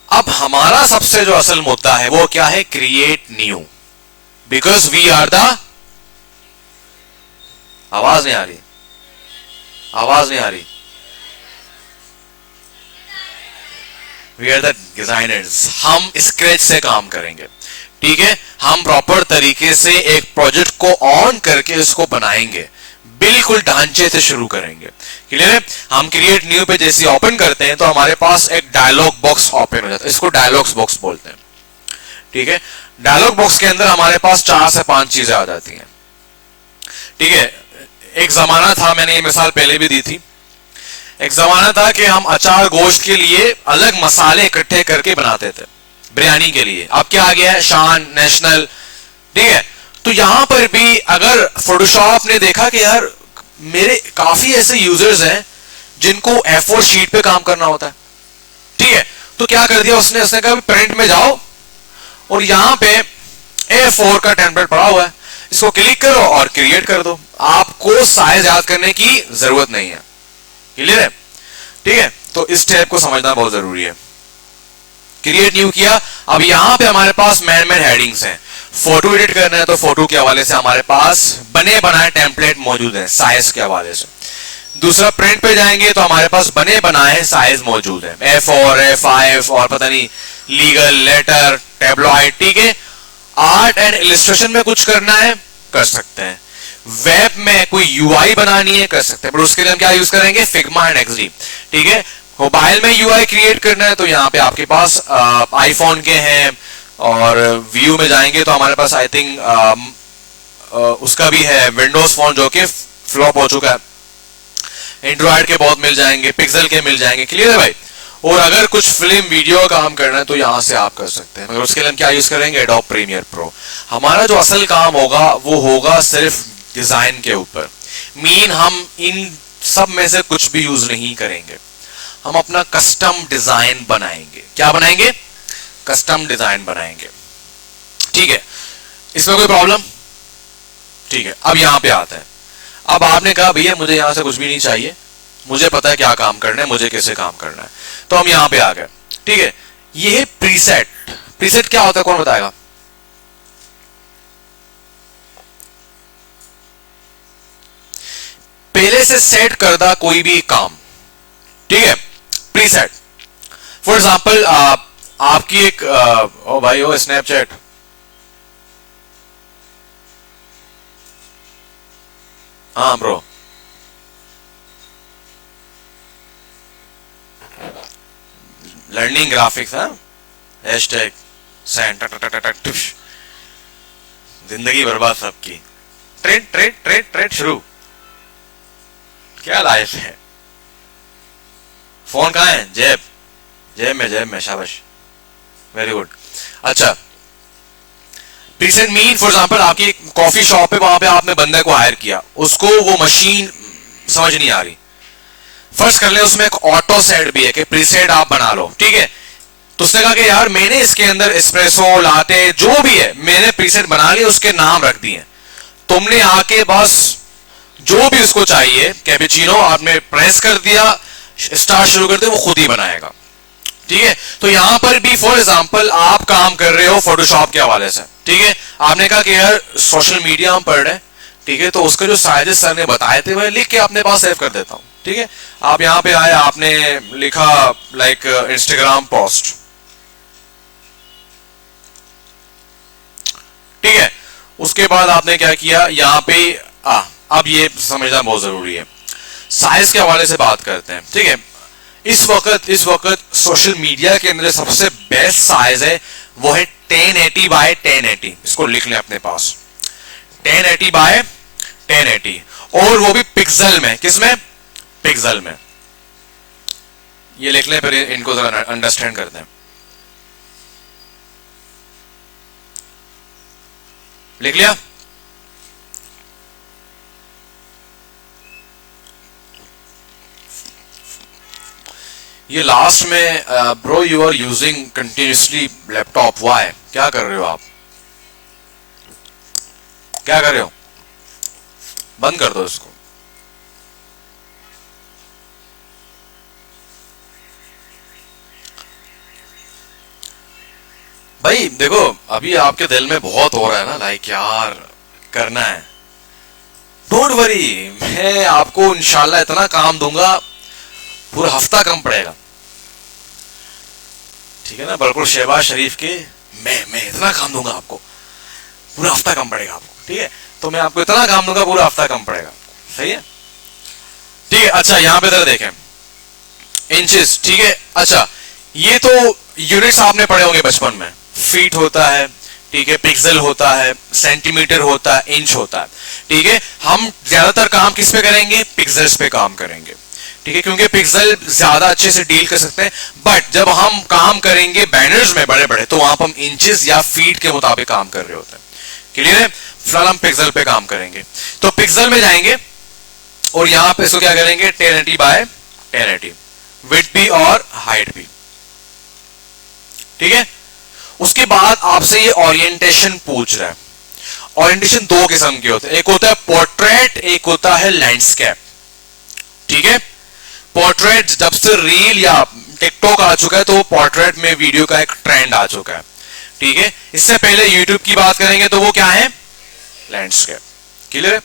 अब हमारा सबसे जो असल मुद्दा है वो क्या है, create new, because we are the, आवाज नहीं आ रही, आवाज नहीं आ रही, वी आर द डिजाइनर्स। हम स्क्रैच से काम करेंगे, ठीक है। हम प्रॉपर तरीके से एक प्रोजेक्ट को ऑन करके उसको बनाएंगे, बिल्कुल ढांचे से शुरू करेंगे, क्लियर है। हम क्रिएट न्यू पे जैसे ओपन करते हैं तो हमारे पास एक डायलॉग बॉक्स ओपन हो जाता है, इसको डायलॉग्स बॉक्स बोलते हैं, ठीक है। डायलॉग बॉक्स के अंदर हमारे पास 4 से 5 चीजें आ जाती हैं, ठीक है। एक जमाना था, मैंने ये मिसाल पहले भी दी थी, एक जमाना था कि हम अचार गोश्त के लिए अलग मसाले इकट्ठे करके बनाते थे बिरयानी के लिए। अब क्या आ गया है, शान, नेशनल, ठीक है। तो यहां पर भी अगर फोटोशॉप ने देखा कि यार मेरे काफी ऐसे यूजर्स हैं जिनको A4 शीट पे काम करना होता है, ठीक है, तो क्या कर दिया उसने कहा प्रिंट में जाओ और यहां पे A4 का टेम्पलेट पड़ा हुआ है, इसको क्लिक करो और क्रिएट कर दो। आपको साइज याद करने की जरूरत नहीं है, क्लियर है, ठीक है। तो इस स्टेप को समझना बहुत जरूरी है। क्रिएट न्यू किया, अब यहां पे हमारे पास मैन हेडिंग्स हैं। फोटो एडिट करना है तो फोटो के हवाले से हमारे पास बने बनाए टेम्पलेट मौजूद हैं साइज के हवाले से। दूसरा प्रिंट पे जाएंगे तो हमारे पास बने बनाए साइज मौजूद है, A4, A5 और पता नहीं लीगल, लेटर, टेब्लॉइड, ठीक है। आर्ट एंड इलस्ट्रेशन में कुछ करना है कर सकते हैं, वेब में कोई यूआई बनानी है कर सकते हैं, पर उसके लिए हम क्या यूज करेंगे, फिग्मा एंड XD, ठीक है। मोबाइल में यूआई क्रिएट करना है तो यहाँ पे आपके पास आईफोन के हैं, और व्यू में जाएंगे तो हमारे पास आई थिंक उसका भी है, विंडोज फोन जो कि फ्लॉप हो चुका है, एंड्रॉइड के बहुत मिल जाएंगे, पिक्सल के मिल जाएंगे, क्लियर है भाई। और अगर कुछ फिल्म वीडियो काम करना है तो यहां से आप कर सकते हैं, मगर उसके लिए हम क्या यूज करेंगे, एडोब प्रीमियर प्रो। हमारा जो असल काम होगा वो होगा सिर्फ डिजाइन के ऊपर, मीन हम इन सब में से कुछ भी यूज नहीं करेंगे, हम अपना कस्टम डिजाइन बनाएंगे। क्या बनाएंगे, कस्टम डिजाइन बनाएंगे, ठीक है। इसमें कोई प्रॉब्लम, ठीक है। अब यहां पे आता है, अब आपने कहा भैया मुझे यहां से कुछ भी नहीं चाहिए, मुझे पता है क्या काम करना है, मुझे कैसे काम करना है, तो हम यहां पे आ गए, ठीक है। ये है प्रीसेट। प्रीसेट क्या होता है, कौन बताएगा, पहले से सेट करदा कोई भी काम, ठीक है, प्रीसेट। फॉर एग्जाम्पल आपकी एक ओ भाई ओ स्नैपचैट, हाँ ब्रो, लर्निंग ग्राफिक्स, हाँ, हैशटैग सेंड, जिंदगी बर्बाद सबकी, ट्रेड ट्रेड ट्रेड ट्रेड शुरू, क्या लाइफ है। फोन कहाँ है, जेब, जेब में, शाबाश, वेरी गुड। अच्छा, प्रीसेट मीन फॉर एग्जांपल आपकी कॉफी शॉप है, वहां पे आपने बंदे को हायर किया, उसको वो मशीन समझ नहीं आ रही, फर्स्ट कर ले उसमें एक ऑटो सेट भी है कि प्रीसेट आप बना लो, ठीक है। तो उसने कहा कि यार मैंने इसके अंदर एस्प्रेसो लाटे जो भी है मैंने प्रीसेट बना लिए, उसके नाम रख दिए, तुमने आके बस जो भी उसको चाहिए कैपेचिनो आपने प्रेस कर दिया, स्टार्ट शुरू कर दिया, वो खुद ही बनाएगा। ठीक है, तो यहां पर भी फॉर एग्जांपल आप काम कर रहे हो फोटोशॉप के हवाले से, ठीक है, आपने कहा कि यार सोशल मीडिया हम पढ़ रहे हैं, ठीक है, तो उसके जो साइजेस सर ने बताए थे वह लिख के अपने पास सेव कर देता हूं। ठीक है, आप यहां पे आए, आपने लिखा लाइक इंस्टाग्राम पोस्ट, ठीक है, उसके बाद आपने क्या किया यहां पे अब ये समझना बहुत जरूरी है, साइज के हवाले से बात करते हैं। ठीक है, इस वक्त सोशल मीडिया के अंदर सबसे बेस्ट साइज है वो है 1080 बाय 1080, इसको लिख लें अपने पास, 1080 बाय 1080, और वो भी पिक्सल में, किसमें, पिक्सल में, ये लिख लें, फिर इनको जरा अंडरस्टैंड करते हैं। लिख लिया? ये लास्ट में bro you are using continuously laptop, why, क्या कर रहे हो आप, क्या कर रहे हो, बंद कर दो इसको। भाई देखो अभी आपके दिल में बहुत हो रहा है ना, लाइक यार करना है, डोंट वरी, मैं आपको इंशाल्लाह इतना काम दूंगा पूरा हफ्ता कम पड़ेगा। ठीक है ना, बिल्कुल शहबाज शरीफ के मैं इतना काम दूंगा आपको पूरा हफ्ता कम पड़ेगा आपको। ठीक है, तो मैं आपको इतना काम दूंगा पूरा हफ्ता कम पड़ेगा, सही है। ठीक है, अच्छा यहां पे जरा देखें इंचेस, ठीक है, अच्छा ये तो यूनिट्स आपने पढ़े होंगे बचपन में, फीट होता है, ठीक है, पिक्सल होता है, सेंटीमीटर होता है, इंच होता है। ठीक है, हम ज्यादातर काम किस पे करेंगे, पिक्सल्स पे काम करेंगे, ठीक है, क्योंकि पिक्सल ज्यादा अच्छे से डील कर सकते हैं। बट जब हम काम करेंगे बैनर्स में बड़े बड़े, तो वहां पर हम इंचेस या फीट के मुताबिक काम कर रहे होते हैं। क्लियर है, फिलहाल हम पिक्सल पे काम करेंगे, तो पिक्सल में जाएंगे और यहां पे इसको क्या करेंगे 1080 बाय 1080, विड्थ भी और हाइट भी। ठीक है, उसके बाद आपसे ये ओरिएंटेशन पूछ रहा है। ओरिएंटेशन दो किस्म के होते हैं, एक होता है पोर्ट्रेट, एक होता है लैंडस्केप। ठीक है, पोर्ट्रेट जब से रील या टिकटॉक आ चुका है तो पोर्ट्रेट में वीडियो का एक ट्रेंड आ चुका है। ठीक है, इससे पहले यूट्यूब की बात करेंगे तो वो क्या है, लैंडस्केप। क्लियर है,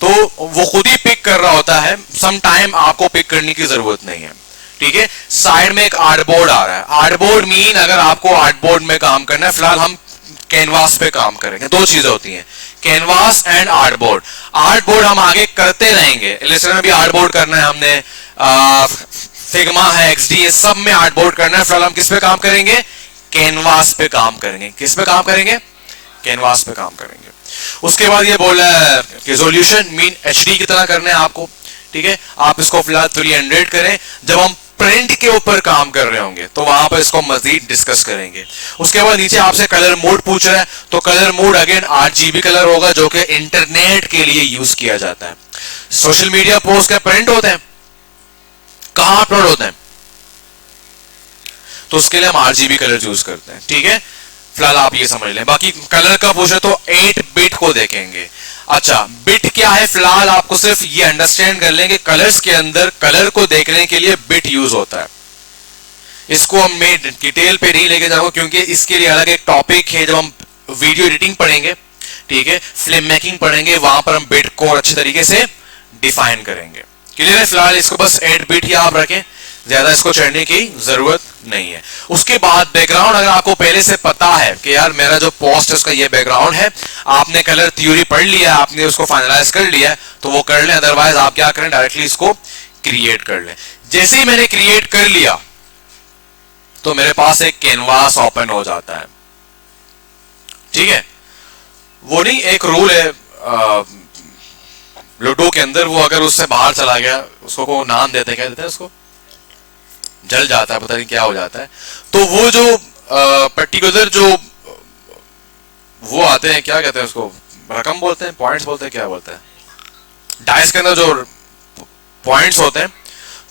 तो वो खुद ही पिक कर रहा होता है, सम टाइम आपको पिक करने की जरूरत नहीं है। ठीक है, साइड में एक आर्टबोर्ड आ रहा है, आर्टबोर्ड मीन अगर आपको आर्टबोर्ड में काम करना है, फिलहाल हम कैनवास पे काम करेंगे, दो चीजें होती हैं, कैनवास एंड आर्टबोर्ड। आर्टबोर्ड हम आगे करते रहेंगे, इलस्ट्रेटर भी आर्टबोर्ड करना है हमने, फिग्मा है, XD है, सब में आर्टबोर्ड करना है। फिलहाल हम किस पे काम करेंगे, कैनवास पे काम करेंगे। किस पे काम करेंगे, कैनवास पे काम करेंगे। उसके बाद ये बोल रहा है रिजोल्यूशन मीन HD की तरह करना है आपको। ठीक है, आप इसको फिलहाल 300 करें, जब हम प्रिंट के ऊपर काम कर रहे होंगे तो वहां पर इसको मजीद डिस्कस करेंगे। उसके बाद नीचे आपसे कलर मोड पूछ रहा है, तो colour mode again 8GB colour होगा जो कि इंटरनेट के लिए यूज किया जाता है। सोशल मीडिया पोस्ट के प्रिंट होते हैं, कहां अपलोड होते हैं, तो उसके लिए हम RGB कलर यूज करते हैं। ठीक है, फिलहाल आप ये समझ लें। बाकी कलर का पूछे तो 8 बिट को देखेंगे। अच्छा, बिट क्या है, फिलहाल आपको सिर्फ ये अंडरस्टैंड कर लेंगे, कलर्स के अंदर कलर को देखने के लिए बिट यूज होता है। इसको हम मैं डिटेल पे नहीं लेके जाऊंगा क्योंकि इसके लिए अलग एक टॉपिक है, जब हम वीडियो एडिटिंग पढ़ेंगे, ठीक है, फिल्म मेकिंग पढ़ेंगे, वहां पर हम बिट को अच्छी तरीके से डिफाइन करेंगे। क्लियर है, फिलहाल इसको बस 8 बिट ही आप रखें, ज्यादा इसको चढ़ने की जरूरत नहीं है। उसके बाद बैकग्राउंड, अगर आपको पहले से पता है कि यार मेरा जो पोस्ट है उसका ये बैकग्राउंड है, आपने कलर थ्योरी पढ़ लिया, आपने उसको फाइनलाइज कर लिया, तो वो कर लें, अदरवाइज आप क्या करें, डायरेक्टली इसको क्रिएट कर लें। जैसे ही मैंने क्रिएट कर लिया तो मेरे पास एक कैनवास ओपन हो जाता है। ठीक है, वो नहीं, एक रूल है लूडो के अंदर, वो अगर उससे बाहर चला गया, उसको को नाम देते, क्या देते हैं उसको, जल जाता है, पता नहीं क्या हो जाता है, तो वो जो पर्टिकुलर जो वो आते हैं, क्या कहते हैं उसको, रकम बोलते हैं, पॉइंट्स बोलते हैं, क्या बोलते हैं, डाइस के अंदर जो पॉइंट्स होते हैं,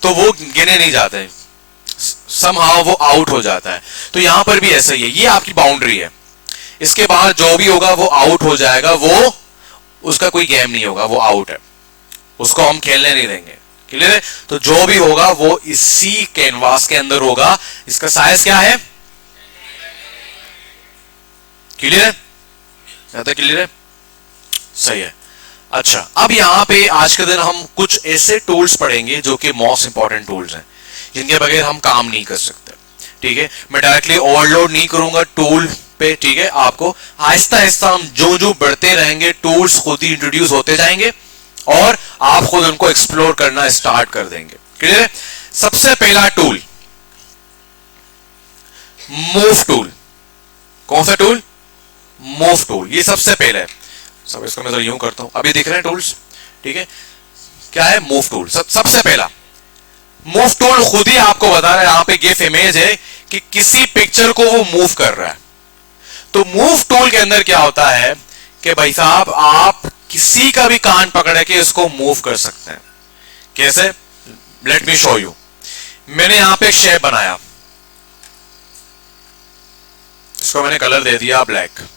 तो वो गिने नहीं जाते, somehow वो आउट हो जाता है। तो यहां पर भी ऐसा ही है, ये आपकी बाउंड्री है, इसके बाद जो भी होगा वो आउट हो जाएगा, वो उसका कोई गेम नहीं होगा, वो आउट है, उसको हम खेलने नहीं देंगे। क्लियर है? तो जो भी होगा वो इसी कैनवास के अंदर होगा। इसका साइज क्या है? क्लियर है? ज्यादा क्लियर है? सही है। अच्छा, अब यहां पे आज के दिन हम कुछ ऐसे टूल्स पढ़ेंगे जो कि मोस्ट इंपॉर्टेंट टूल्स हैं, जिनके बगैर हम काम नहीं कर सकते। ठीक है, मैं डायरेक्टली ओवरलोड नहीं करूंगा टूल पे। ठीक है, आपको आहिस्ता आहिस्ता हम जो जो बढ़ते रहेंगे, टूल्स खुद ही इंट्रोड्यूस होते जाएंगे और आप खुद उनको एक्सप्लोर करना स्टार्ट कर देंगे। क्लियर है? सबसे पहला टूल मूव टूल। कौन सा टूल? Move tool. ये सबसे पहले है। सब इसको मैं यूं करता हूं, अभी दिख रहे हैं टूल्स? ठीक है, क्या है मूव टूल? सबसे पहला मूव टूल खुद ही आपको बता रहा है, यहां पे गिफ इमेज है कि किसी पिक्चर को वो मूव कर रहा है। तो मूव टूल के अंदर क्या होता है कि भाई साहब आप किसी का भी कान पकड़ के इसको मूव कर सकते हैं। कैसे? Let me show you. मैंने यहां पे एक शेप बनाया, इसको मैंने कलर दे दिया ब्लैक।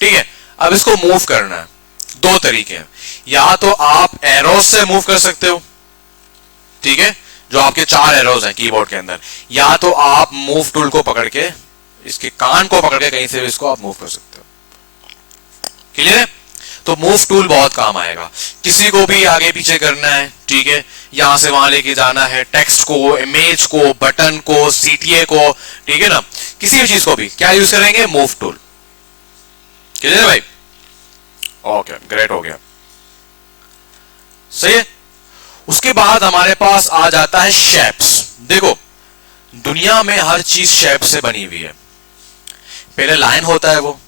ठीक है, अब इसको मूव करना है। दो तरीके हैं, या तो आप एरोज से मूव कर सकते हो, ठीक है, जो आपके 4 एरोज हैं कीबोर्ड के अंदर, या तो आप मूव टूल को पकड़ के, इसके कान को पकड़ के कहीं से भी इसको आप मूव कर सकते हो। क्लियर है? तो मूव टूल बहुत काम आएगा। किसी को भी आगे पीछे करना है, ठीक है, यहां से वहां लेके जाना है, टेक्स्ट को, इमेज को, बटन को, सीटीए को, ठीक है ना, किसी भी चीज को भी क्या यूज करेंगे? Move tool. क्लियर है भाई? ओके, ग्रेट, हो गया, सही है। उसके बाद हमारे पास आ जाता है शेप्स। देखो, दुनिया में हर चीज शेप से बनी हुई है। पहले लाइन होता है वो,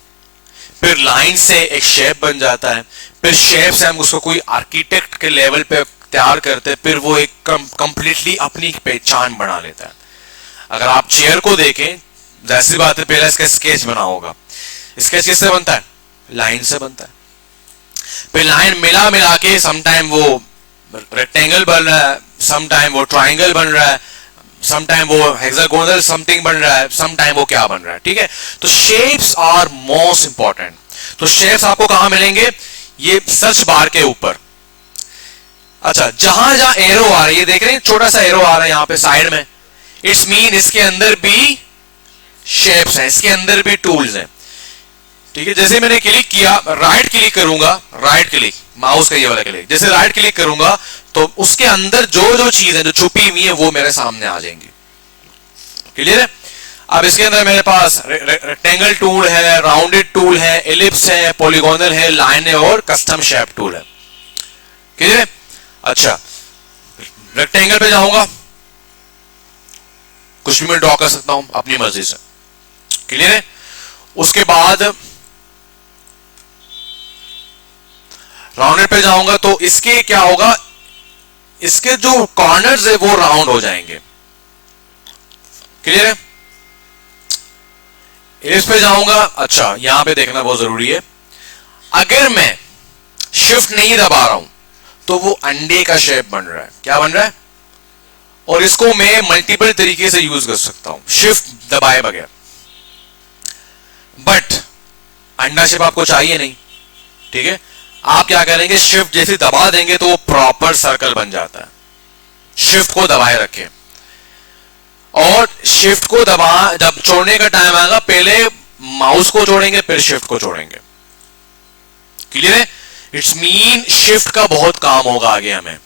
फिर लाइन से एक शेप बन जाता है, फिर शेप से हम उसको कोई आर्किटेक्ट के लेवल पे तैयार करते हैं, फिर वो एक कंप्लीटली अपनी पहचान बना लेता है। अगर आप चेयर को देखें, जैसी बात है, पहले इसका स्केच बना होगा। स्केच किससे बनता है? लाइन से बनता है। फिर लाइन मिला मिला के समटाइम वो रेक्टेंगल बन रहा है, समटाइम वो ट्राइंगल बन रहा है, समटाइम वो हेक्सागोनल समथिंग बन रहा है, समटाइम वो क्या बन रहा है। ठीक है, तो शेप्स आर मोस्ट इंपॉर्टेंट। तो शेप्स आपको कहां मिलेंगे? ये सर्च बार के ऊपर। अच्छा, जहां जहां एरो आ रही है, देख रहे हैं छोटा सा एरो आ रहा है यहां पे साइड में, इट्स मीन इसके अंदर भी शेप्स हैं, इसके अंदर भी टूल्स हैं। ठीक है, जैसे मैंने क्लिक किया, राइट क्लिक करूंगा, राइट क्लिक, माउस का ये वाला क्लिक, जैसे राइट क्लिक करूंगा तो उसके अंदर जो जो चीज है जो छुपी हुई है वो मेरे सामने आ जाएंगी। क्लियर है? अब इसके अंदर मेरे पास रेक्टेंगल टूल है, राउंडेड टूल है, एलिप्स है, पॉलीगोनल है, लाइन है और कस्टम शेप टूल है। क्लियर है? अच्छा, रेक्टेंगल पे जाऊंगा, कुछ भी मैं ड्रॉ कर सकता हूं अपनी मर्जी से। क्लियर है? उसके बाद राउंडेड पे जाऊंगा तो इसके क्या होगा, इसके जो कॉर्नर्स है वो राउंड हो जाएंगे। क्लियर है? इस पे जाऊंगा, अच्छा यहां पे देखना बहुत जरूरी है, अगर मैं शिफ्ट नहीं दबा रहा हूं तो वो अंडे का शेप बन रहा है। क्या बन रहा है? और इसको मैं मल्टीपल तरीके से यूज कर सकता हूं शिफ्ट दबाए बगैर, बट अंडा शेप आपको चाहिए नहीं। ठीक है, आप क्या करेंगे, शिफ्ट जैसे दबा देंगे तो वो प्रॉपर सर्कल बन जाता है। शिफ्ट को दबाए रखें, और शिफ्ट को दबा, जब छोड़ने का टाइम आएगा पहले माउस को छोड़ेंगे फिर शिफ्ट को छोड़ेंगे। क्लियर है? इट्स मीन शिफ्ट का बहुत काम होगा आगे हमें।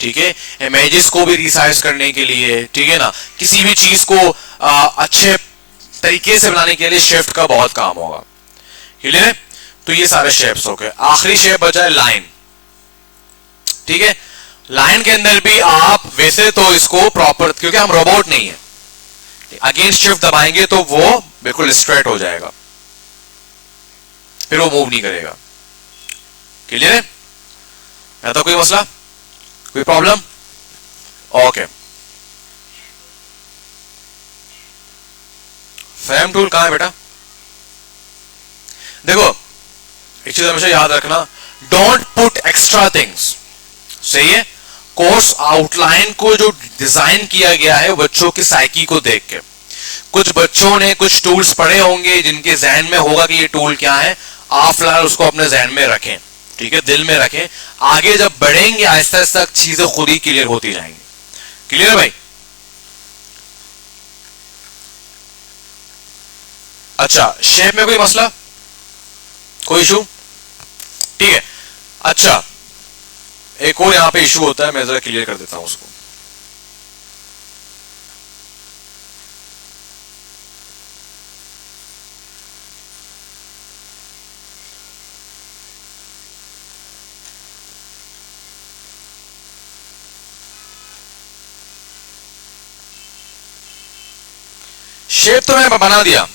ठीक है, इमेजेस को भी रिसाइज करने के लिए, ठीक है ना, किसी भी चीज को अच्छे तरीके से बनाने के लिए शिफ्ट का बहुत काम होगा। क्लियर है? तो ये सारे शेप्स हो गए। आखिरी शेप बचा है लाइन। ठीक है, लाइन के अंदर भी आप वैसे तो इसको प्रॉपर, क्योंकि हम रोबोट नहीं है, अगेंस्ट शिफ्ट दबाएंगे तो वो बिल्कुल स्ट्रेट हो जाएगा, फिर वो मूव नहीं करेगा। क्लियर है? है तो कोई मसला, कोई प्रॉब्लम? ओके, फ्रेम टूल कहां है बेटा? देखो, एक चीज हमेशा याद रखना, डोंट पुट एक्स्ट्रा थिंग्स। सही है, कोर्स आउटलाइन को जो डिजाइन किया गया है बच्चों की साइकी को देख के। कुछ बच्चों ने कुछ टूल्स पढ़े होंगे जिनके जहन में होगा कि ये टूल क्या है, आप फिलहाल उसको अपने जहन में रखें, ठीक है, दिल में रखें। आगे जब बढ़ेंगे आहिस्ता आहिस्ता चीजें खुद ही क्लियर होती जाएंगी। क्लियर है भाई? अच्छा, शेप में कोई मसला, कोई इशू? ठीक है। अच्छा, एक और यहां पे इशू होता है, मैं जरा क्लियर कर देता हूं उसको। शेप तो मैंने बना दिया,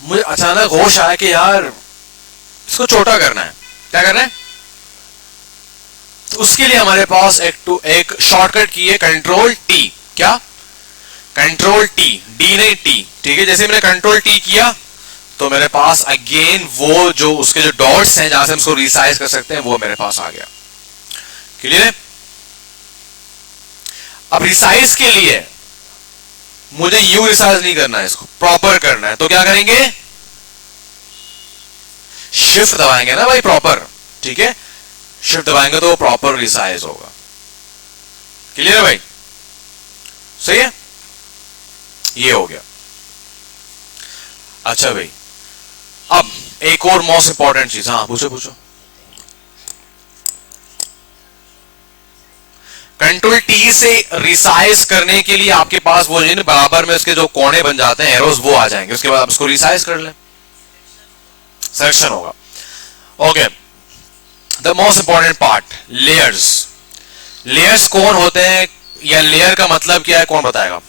मुझे अचानक होश आया कि यार इसको छोटा करना है। क्या करना है? तो उसके लिए हमारे पास एक शॉर्टकट की है, कंट्रोल टी। क्या? कंट्रोल टी, डी नहीं टी, ठीक है। जैसे मैंने कंट्रोल टी किया तो मेरे पास अगेन वो जो उसके जो डॉट्स हैं जहां से हम उसको रिसाइज कर सकते हैं वो मेरे पास आ गया। क्लियर है? अब रिसाइज के लिए मुझे यू रिसाइज नहीं करना है, इसको प्रॉपर करना है। तो क्या करेंगे? शिफ्ट दबाएंगे ना भाई, प्रॉपर, ठीक है। शिफ्ट दबाएंगे तो वो प्रॉपर रिसाइज होगा। क्लियर है भाई? सही है, ये हो गया। अच्छा भाई, अब एक और मोस्ट इंपॉर्टेंट चीज, हाँ पूछो पूछो। कंट्रोल टी से रिसाइज करने के लिए आपके पास वो बराबर में उसके जो कोने बन जाते हैं एरोज, वो आ जाएंगे। उसके बाद आप उसको रिसाइज कर लें, सिलेक्शन होगा। Okay, the most important part, layers. Layers कौन होते हैं या लेयर का मतलब क्या है, कौन बताएगा?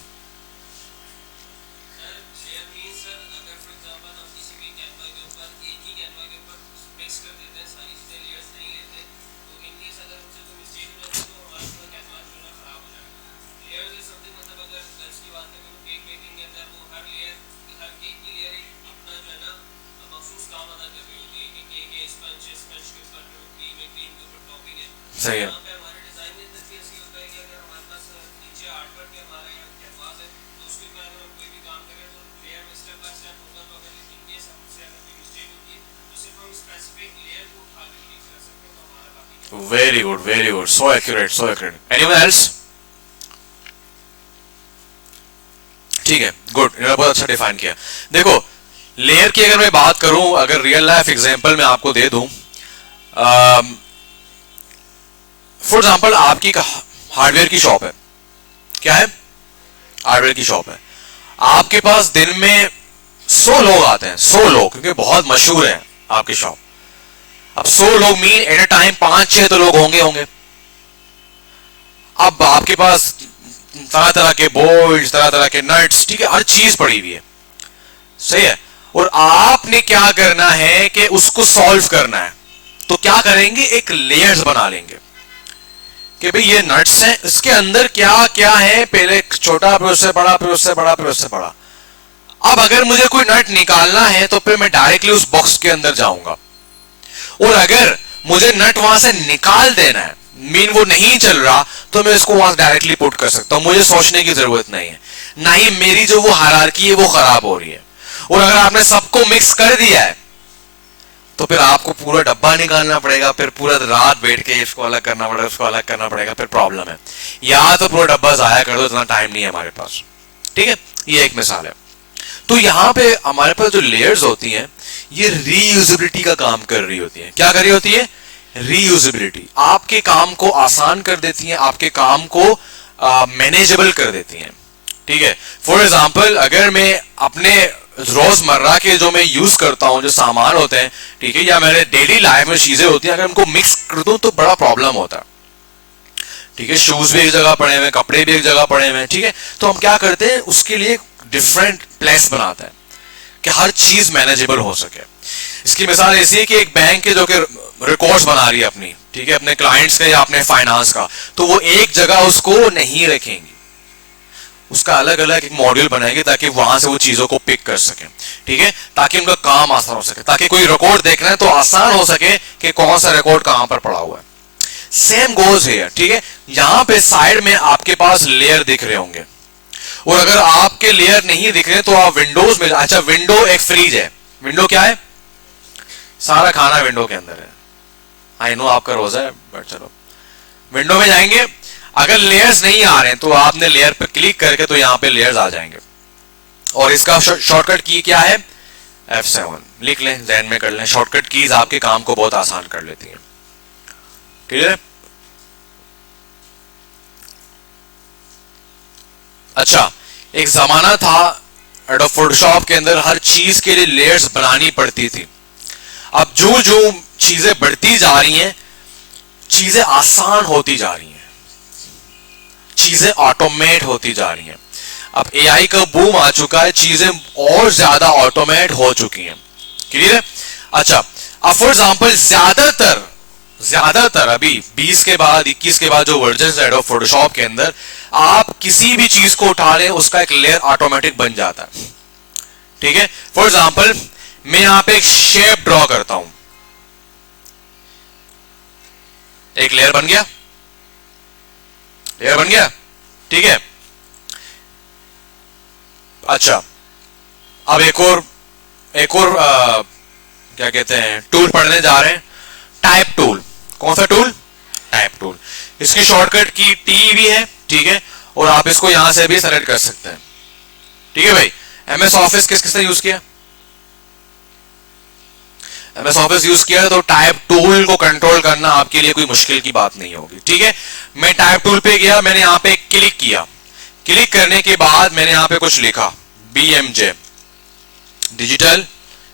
सही है। Very good, very good, so accurate, so accurate. Anyone else? ठीक है, गुड, इन्होंने बहुत अच्छा डिफाइन किया। देखो, लेयर की अगर मैं बात करूं, अगर रियल लाइफ एग्जांपल मैं आपको दे दूं, फॉर एग्जाम्पल आपकी हार्डवेयर की शॉप है। क्या है? हार्डवेयर की शॉप है। आपके पास दिन में 100 लोग आते हैं, 100 लोग, क्योंकि बहुत मशहूर है आपकी शॉप। अब 100 लोग मीन एट अ टाइम 5-6 तो लोग होंगे। अब आपके पास तरह तरह के बोल्ट, तरह तरह के नट्स, ठीक है, हर चीज पड़ी हुई है, सही है। और आपने क्या करना है कि उसको सॉल्व करना है। तो क्या करेंगे? एक लेयर्स बना लेंगे कि भाई ये नट्स हैं, इसके अंदर क्या क्या है, पहले छोटा, फिर उससे बड़ा, फिर उससे बड़ा, फिर उससे बड़ा। अब अगर मुझे कोई नट निकालना है तो फिर मैं डायरेक्टली उस बॉक्स के अंदर जाऊंगा, और अगर मुझे नट वहां से निकाल देना है, मीन वो नहीं चल रहा, तो मैं इसको वहां डायरेक्टली पुट कर सकता हूं। मुझे सोचने की जरूरत नहीं है, ना ही मेरी जो वो हायरार्की है वो खराब हो रही है। और अगर आपने सबको मिक्स कर दिया है तो फिर आपको पूरा डब्बा निकालना पड़ेगा, फिर पूरा रात बैठ के इसको अलग करना पड़ेगा, उसको अलग करना पड़ेगा, फिर प्रॉब्लम है। या तो पूरा डब्बा जाया कर दो, इतना टाइम नहीं है हमारे पास, ठीक है। ये एक मिसाल है। तो यहां पे हमारे पास जो लेयर्स होती हैं ये रीयूजेबिलिटी का काम कर रही होती है। क्या कर रही होती है? रीयूजेबिलिटी। आपके काम को आसान कर देती है, आपके काम को मैनेजेबल कर देती हैं, ठीक है। फॉर एग्जाम्पल, अगर मैं अपने रोजमर्रा के जो मैं यूज करता हूं, जो सामान होते हैं, ठीक है, या मेरे डेली लाइफ में चीजें होती हैं, अगर उनको मिक्स कर दूं तो बड़ा प्रॉब्लम होता है, ठीक है। शूज भी एक जगह पड़े हुए, कपड़े भी एक जगह पड़े हुए, ठीक है। तो हम क्या करते हैं, उसके लिए डिफरेंट प्लेस बनाते हैं कि हर चीज मैनेजेबल हो सके। इसकी मिसाल ऐसी है कि एक बैंक के जो कि रिकॉर्ड्स बना रही है अपनी, ठीक है, अपने क्लाइंट्स का या अपने फाइनेंस का, तो वो एक जगह उसको नहीं रखेंगे, उसका अलग अलग एक मॉड्यूल बनाएंगे ताकि वहां से वो चीजों को पिक कर सके, ठीक है, ताकि उनका काम आसान हो सके, ताकि कोई रिकॉर्ड देखना है तो आसान हो सके कि कौन सा रिकॉर्ड कहां पर पड़ा हुआ है। सेम गोज है, ठीक है। यहां पे साइड में आपके पास लेयर दिख रहे होंगे, और अगर आपके लेयर नहीं दिख रहे तो आप विंडोज में, अच्छा विंडो एक फ्रीज है, विंडो क्या है, सारा खाना विंडो के अंदर है। आई नो आपका रोजा है, बट चलो विंडो में जाएंगे, अगर लेयर्स नहीं आ रहे हैं तो आपने लेयर पे क्लिक करके तो यहां पे लेयर्स आ जाएंगे, और इसका शॉर्टकट की क्या है, F7 लिख लें, ज़हन में कर लें। शॉर्टकट कीज आपके काम को बहुत आसान कर लेती हैं, क्लियर है। अच्छा, एक जमाना था एडोब फोटोशॉप के अंदर हर चीज के लिए लेयर्स बनानी पड़ती थी। अब जो जो चीजें बढ़ती जा रही हैं, चीजें आसान होती जा रही हैं, चीजें ऑटोमेट होती जा रही हैं। अब एआई का बूम आ चुका है, चीजें और ज्यादा ऑटोमेट हो चुकी हैं, क्लियर है। अच्छा, अब फॉर एग्जांपल ज्यादातर अभी 20 के बाद 21 के बाद जो वर्जन है एडोब फोटोशॉप के अंदर, आप किसी भी चीज को उठा लें उसका एक लेयर ऑटोमेटिक बन जाता है, ठीक है। फॉर एग्जांपल मैं यहां पे एक शेप ड्रॉ करता हूं, एक लेयर बन गया, लेयर बन गया, ठीक है। अच्छा, अब एक और क्या कहते हैं टूल पढ़ने जा रहे हैं, टाइप टूल। कौन सा टूल, टाइप टूल। इसकी शॉर्टकट की टी भी है, ठीक है, और आप इसको यहां से भी सेलेक्ट कर सकते हैं, ठीक है भाई। एमएस ऑफिस किस किसने यूज किया, एमएस ऑफिस यूज किया तो टाइप टूल को कंट्रोल करना आपके लिए कोई मुश्किल की बात नहीं होगी, ठीक है। मैं टाइप टूल पे गया, मैंने यहां पे क्लिक किया, क्लिक करने के बाद मैंने यहां पे कुछ लिखा, BMJ डिजिटल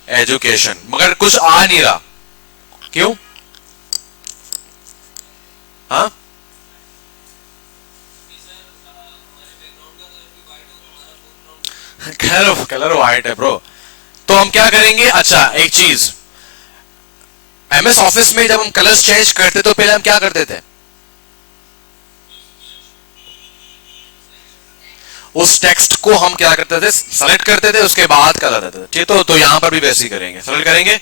एजुकेशन, मगर कुछ आ नहीं रहा, क्यों, हाँ, कलर व्हाइट है ब्रो। तो हम क्या करेंगे, अच्छा एक चीज, एमएस ऑफिस में जब हम कलर्स चेंज करते तो पहले हम क्या करते थे, उस टेक्स्ट को हम क्या करते थे, सेलेक्ट करते थे, उसके बाद कलर देते थे, ठीक। तो यहां पर भी वैसे ही करेंगे, सेलेक्ट करेंगे,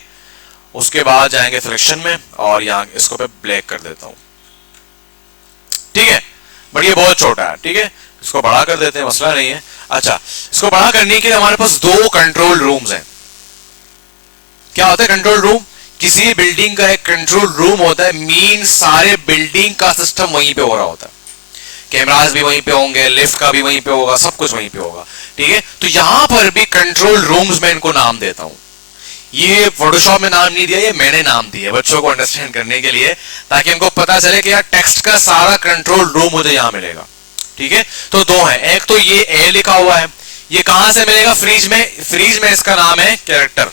उसके बाद जाएंगे सिलेक्शन में, और यहां इसको पे ब्लैक कर देता हूं, ठीक है। बट ये बहुत छोटा है, ठीक है, इसको बड़ा कर देते हैं, मसला नहीं है। अच्छा, इसको बड़ा करने के लिए हमारे पास 2 कंट्रोल रूम्स हैं। क्या होता है कंट्रोल रूम, किसी बिल्डिंग का एक कंट्रोल रूम होता है, मीन सारे बिल्डिंग का सिस्टम वहीं पे हो रहा होता है, कैमरास भी वहीं पे होंगे, लिफ्ट का भी वहीं पे होगा, सब कुछ वहीं पे होगा, ठीक है। तो यहां पर भी कंट्रोल रूम्स में इनको नाम देता हूं। ये फोटोशॉप में नाम नहीं दिया, ये मैंने नाम दिया बच्चों को अंडरस्टैंड करने के लिए, ताकि इनको पता चले कि यार टेक्स्ट का सारा कंट्रोल रूम मुझे यहां मिलेगा, ठीक है। तो 2 है, एक तो ये ए लिखा हुआ है, ये कहां से मिलेगा, फ्रीज में, फ्रीज में इसका नाम है कैरेक्टर,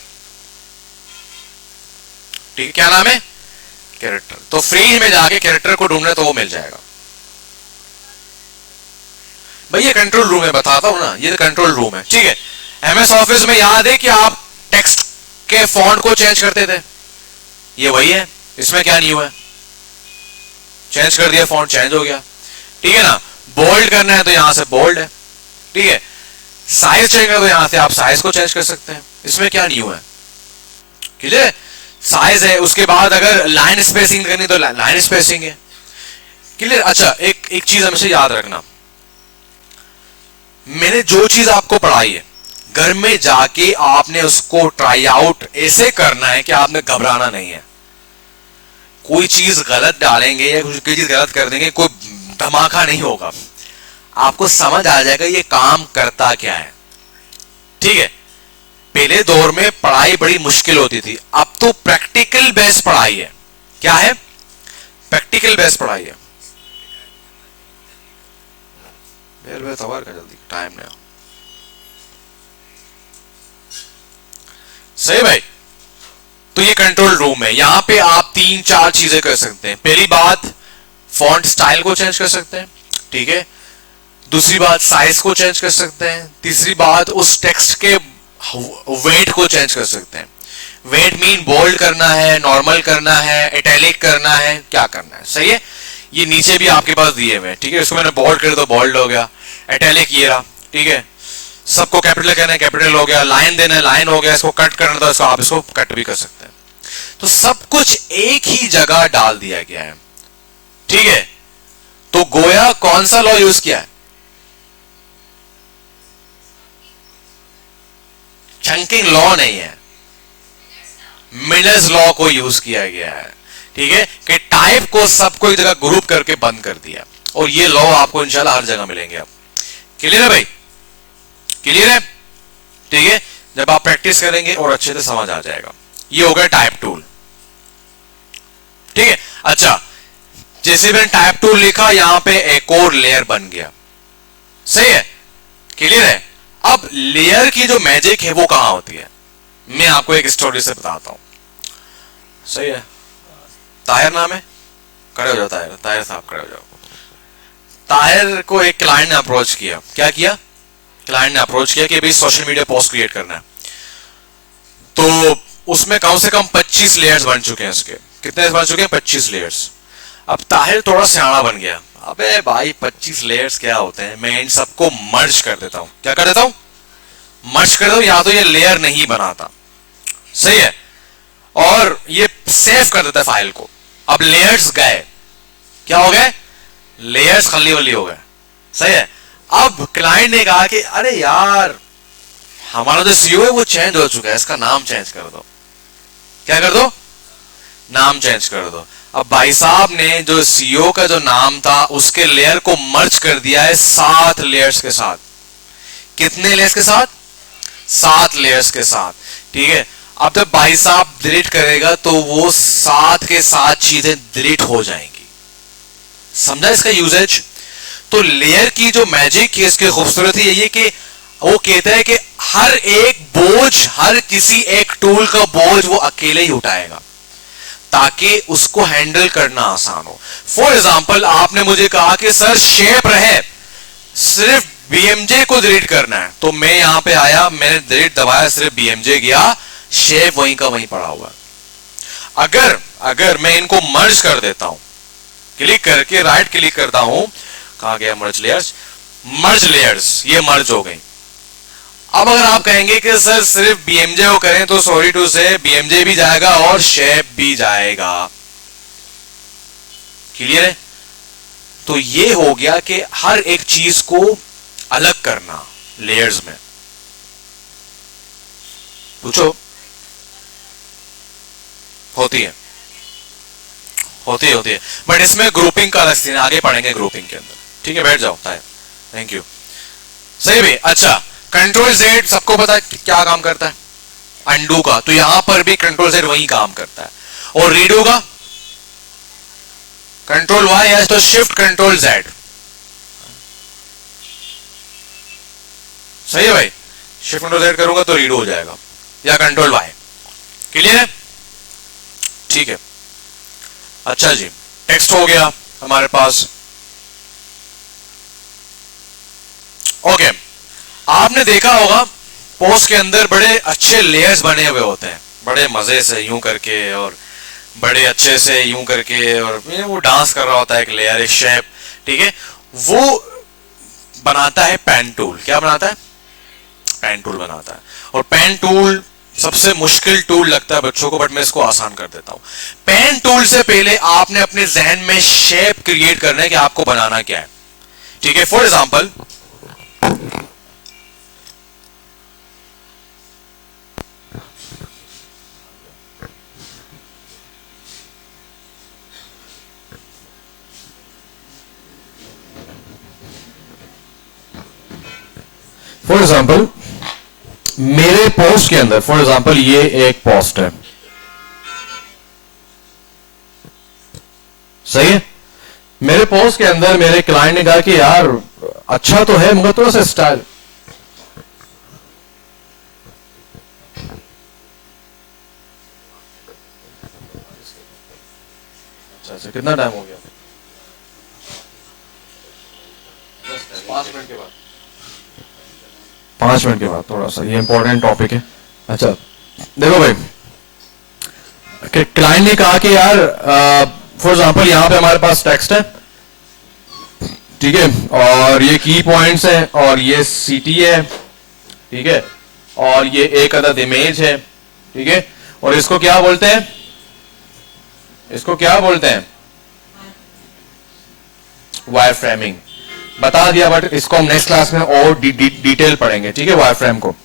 ठीक है, क्या नाम है, कैरेक्टर। तो फ्रीज में जाके कैरेक्टर को ढूंढना तो वो मिल जाएगा भाई, ये कंट्रोल रूम है, बताता हूं ना, ये कंट्रोल रूम है, ठीक है। एमएस ऑफिस में याद है कि आप टेक्स्ट के फॉन्ट को चेंज करते थे, ये वही है, इसमें क्या नहीं हुआ है, चेंज कर दिया, फॉन्ट चेंज हो गया, ठीक है ना। बोल्ड करना है तो यहां से बोल्ड है, ठीक है। साइज चेंज करना तो यहां से आप साइज को चेंज कर सकते हैं, इसमें क्या नहीं हुआ है, क्लियर, साइज है। उसके बाद अगर लाइन स्पेसिंग करनी तो लाइन स्पेसिंग है, क्लियर। अच्छा, एक चीज हमेशा याद रखना, मैंने जो चीज आपको पढ़ाई है, घर में जाके आपने उसको ट्राई आउट ऐसे करना है कि आपने घबराना नहीं है। कोई चीज गलत डालेंगे या कोई चीज गलत कर देंगे, कोई धमाका नहीं होगा, आपको समझ आ जाएगा ये काम करता क्या है, ठीक है। पहले दौर में पढ़ाई बड़ी मुश्किल होती थी, अब तो प्रैक्टिकल बेस्ड पढ़ाई है। क्या है, प्रैक्टिकल बेस्ड पढ़ाई है। सवार का जल्दी, टाइम नहीं, सही भाई। तो ये कंट्रोल रूम है, यहां पे आप 3-4 चीजें कर सकते हैं। पहली बात, फॉन्ट स्टाइल को चेंज कर सकते हैं, ठीक है। दूसरी बात, साइज को चेंज कर सकते हैं। तीसरी बात, उस टेक्स्ट के वेट को चेंज कर सकते हैं। वेट मीन बोल्ड करना है, नॉर्मल करना है, इटैलिक करना है, क्या करना है, सही है। ये नीचे भी आपके पास दिए हुए हैं, ठीक है। इसको मैंने बोल्ड कर तो बोल्ड हो गया, इटैलिक ये रहा, ठीक है। सबको कैपिटल कहना है, कैपिटल हो गया, लाइन देना है, लाइन हो गया, इसको कट करना था, इसको आप इसको कट भी कर सकते हैं। तो सब कुछ एक ही जगह डाल दिया गया है, ठीक है, तो गोया कौन सा लॉ यूज किया है? चंकिंग लॉ नहीं है, मिलर्स लॉ को यूज किया गया है। ठीक है, कि टाइप को सबको एक जगह ग्रुप करके बंद कर दिया, और ये लॉ आपको इंशाल्लाह हर जगह मिलेंगे। अब क्लियर है भाई? क्लियर है? ठीक है, जब आप प्रैक्टिस करेंगे और अच्छे से समझ आ जाएगा। ये हो गया टाइप टूल। ठीक है, अच्छा, जैसे मैंने टाइप टूल लिखा, यहां पे एक और लेयर बन गया। सही है? क्लियर है? अब लेयर की जो मैजिक है वो कहां होती है, मैं आपको एक स्टोरी से बताता हूं। सही है? ताहिर नाम है, खड़े हो जाओ ताहिर, ताहिर साहब खड़े हो जाओ। ताहिर को एक क्लाइंट ने अप्रोच किया। क्या किया? क्लाइंट ने अप्रोच किया कि भाई सोशल मीडिया पोस्ट क्रिएट करना है, तो उसमें कम से कम 25 लेयर्स बन चुके हैं। उसके कितने बन चुके हैं? 25 लेयर्स। अब ताहिर थोड़ा सियाना बन गया, अबे भाई 25 लेयर्स क्या होते हैं, मैं इन सबको मर्ज कर देता हूं। क्या कर देता हूं? मर्ज कर देता हूं, या तो ये लेयर नहीं बनाता। सही है? और ये सेव कर देता है फाइल को। अब लेयर्स गए, क्या हो गए? लेयर्स खली वली हो गए। सही है? अब क्लाइंट ने कहा कि अरे यार, हमारा जो सीईओ है वो चेंज हो चुका है, इसका नाम चेंज कर दो। क्या कर दो? नाम चेंज कर दो। अब भाई साहब ने जो सीईओ का जो नाम था उसके लेयर को मर्ज कर दिया है 7 लेयर्स के साथ। कितने लेयर्स के साथ? 7 लेयर्स के साथ। ठीक है, अब जब भाई साहब डिलीट करेगा तो वो 7 के 7 चीजें डिलीट हो जाएंगी। समझा इसका यूजेज? तो लेयर की जो मैजिक है, इसकी खूबसूरती यही है कि वो कहता है कि हर एक बोझ, हर किसी एक टूल का बोझ वो अकेले ही उठाएगा, ताकि उसको हैंडल करना आसान हो। फॉर एग्जाम्पल, आपने मुझे कहा कि सर शेप रहे, सिर्फ बीएमजे को डिलीट करना है, तो मैं यहां पे आया, मैंने डिलीट दबाया, सिर्फ बीएमजे गया, शेप वहीं का वहीं पड़ा हुआ। अगर मैं इनको मर्ज कर देता हूं, क्लिक करके राइट क्लिक करता हूं, कहां गया मर्ज लेयर्स? मर्ज लेयर्स, ये मर्ज हो गई। अब अगर आप कहेंगे कि सर सिर्फ बीएमजे को करें, तो सॉरी टू से बीएमजे भी जाएगा और शेप भी जाएगा। क्लियर है? तो ये हो गया कि हर एक चीज को अलग करना लेयर्स में। पूछो। होती है बट इसमें ग्रुपिंग का अलग सीन है, आगे पढ़ेंगे ग्रुपिंग के अंदर। ठीक है, बैठ जाओ। Thank you. सही भाई। अच्छा, कंट्रोल जेड सबको पता है क्या काम करता है? अंडू का। तो यहां पर भी कंट्रोल जेड वही काम करता है। और रीडू का कंट्रोल वाई है, तो शिफ्ट कंट्रोल जेड। सही है भाई? शिफ्ट कंट्रोल जेड करूंगा तो रीडू हो जाएगा, या कंट्रोल वाई। क्लियर है? ठीक है। अच्छा जी, टेक्स्ट हो गया हमारे पास। ओके, आपने देखा होगा पोस्ट के अंदर बड़े अच्छे लेयर्स बने हुए होते हैं, बड़े मजे से यूं करके और बड़े अच्छे से यूं करके, और वो डांस कर रहा होता है एक लेयर, एक शेप। ठीक है, वो बनाता है पेन टूल। क्या बनाता है? पेन टूल बनाता है। और पेन टूल सबसे मुश्किल टूल लगता है बच्चों को, बट मैं इसको आसान कर देता हूं। पेन टूल से पहले आपने अपने जहन में शेप क्रिएट करना है कि आपको बनाना क्या है। ठीक है, फॉर एग्जाम्पल, मेरे पोस्ट के अंदर, फॉर एग्जाम्पल ये एक पोस्ट है, सही है? मेरे पोस्ट के अंदर मेरे क्लाइंट ने कहा कि यार अच्छा तो है मगर थोड़ा सा स्टाइल। अच्छा, कितना टाइम हो गया? 5 मिनट के बाद। 5 मिनट के बाद, थोड़ा सा ये इंपॉर्टेंट टॉपिक है। अच्छा देखो भाई, क्लाइंट ने कहा कि यार फॉर एग्जांपल यहां पे हमारे पास टेक्स्ट है, ठीक है, और ये की पॉइंट्स हैं, और ये सीटी है, ठीक है, और ये एक अदद इमेज है, ठीक है, और इसको क्या बोलते हैं? इसको क्या बोलते हैं? वायर फ्रेमिंग बता दिया, बट इसको हम नेक्स्ट क्लास में और डिटेल पढ़ेंगे, ठीक है। वायर फ्रेम को,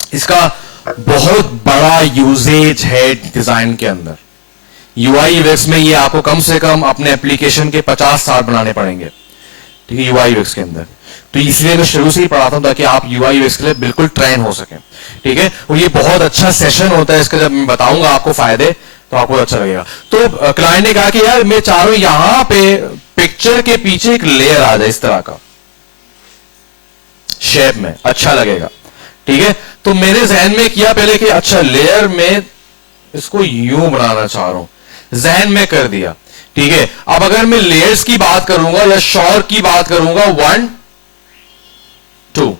इसका बहुत बड़ा यूजेज है डिजाइन के अंदर। यूआई यूएक्स में ये आपको कम से कम अपने एप्लीकेशन के 50 साल बनाने पड़ेंगे, ठीक है, यूआई यूएक्स के अंदर। तो इसलिए मैं शुरू से ही पढ़ाता हूं ताकि आप यूआई यूएक्स के लिए बिल्कुल ट्रेन हो सके, ठीक है। और ये बहुत अच्छा सेशन होता है, इसका जब मैं बताऊंगा आपको फायदे तो आपको अच्छा लगेगा। तो क्लाइंट ने कहा कि यार मैं चाह रहा हूं यहां पे पिक्चर के पीछे एक लेयर आ जाए इस तरह का शेप में, अच्छा लगेगा, ठीक है। तो मेरे जहन में किया पहले कि अच्छा लेयर में इसको यूं बनाना चाह रहा हूं, जहन में कर दिया, ठीक है। अब अगर मैं लेयर्स की बात करूंगा या शॉर की बात करूंगा, 1 2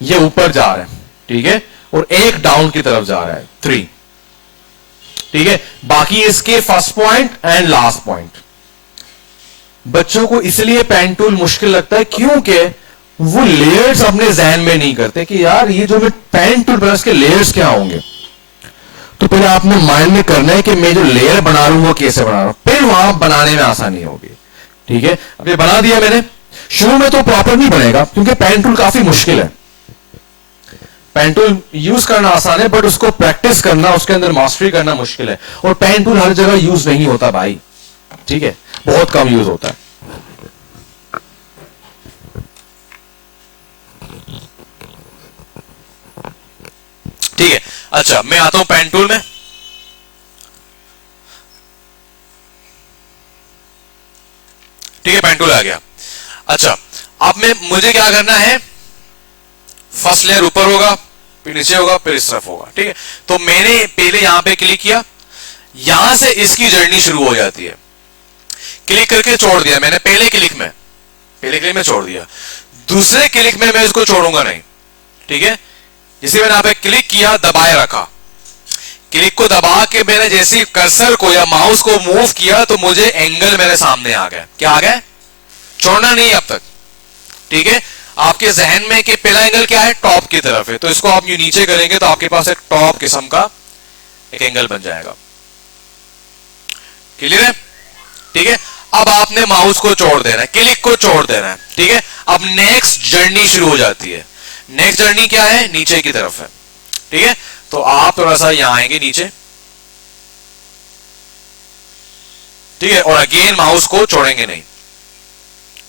ये ऊपर जा रहा है, ठीक है, और एक डाउन की तरफ जा रहा है 3, ठीक है। बाकी इसके first point and last point. बच्चों को इसलिए पेन टूल मुश्किल लगता है क्योंकि वो लेयर्स अपने जहन में नहीं करते कि यार ये जो मैं पेन टूल बना इसके लेयर्स क्या होंगे। तो पहले आपने माइंड में करना है कि मैं जो लेयर बना रहा हूं वो कैसे बना रहा हूं, फिर वहां बनाने में आसानी होगी, ठीक है। अब ये बना दिया मैंने। शुरू में तो प्रॉपर नहीं बनेगा क्योंकि पेन टूल काफी मुश्किल है। पेन टूल यूज करना आसान है बट उसको प्रैक्टिस करना, उसके अंदर मास्टरी करना मुश्किल है। और पेन टूल हर जगह यूज नहीं होता भाई, ठीक है, बहुत कम यूज होता है। ठीक है, अच्छा मैं आता हूं पेन टूल में। ठीक है, पेन टूल आ गया। अच्छा अब मैं मुझे क्या करना है, फर्स्ट लेयर ऊपर होगा, फिर नीचे होगा, फिर इस तरफ होगा, ठीक है। तो मैंने पहले यहां पे क्लिक किया, यहां से इसकी जर्नी शुरू हो जाती है। क्लिक करके छोड़ दिया मैंने, पहले क्लिक में छोड़ दिया। दूसरे क्लिक में मैं इसको छोड़ूंगा नहीं, ठीक है। जिसे मैंने यहां पे क्लिक किया, दबाए रखा, क्लिक को दबा के मैंने जैसे कर्सर को या माउस को मूव किया तो मुझे एंगल मेरे सामने आ गया। क्या आ गया? छोड़ना नहीं अब तक, ठीक है। आपके जहन में कि पहला एंगल क्या है, टॉप की तरफ है, तो इसको आप यूं नीचे करेंगे तो आपके पास एक टॉप किस्म का एक एंगल बन जाएगा। क्लियर है? ठीक है। अब आपने माउस को छोड़ देना है, क्लिक को छोड़ देना है, ठीक है। अब नेक्स्ट जर्नी शुरू हो जाती है। नेक्स्ट जर्नी क्या है, नीचे की तरफ है, ठीक है। तो आप थोड़ा सा यहां आएंगे नीचे, ठीक है, और अगेन माउस को छोड़ेंगे नहीं।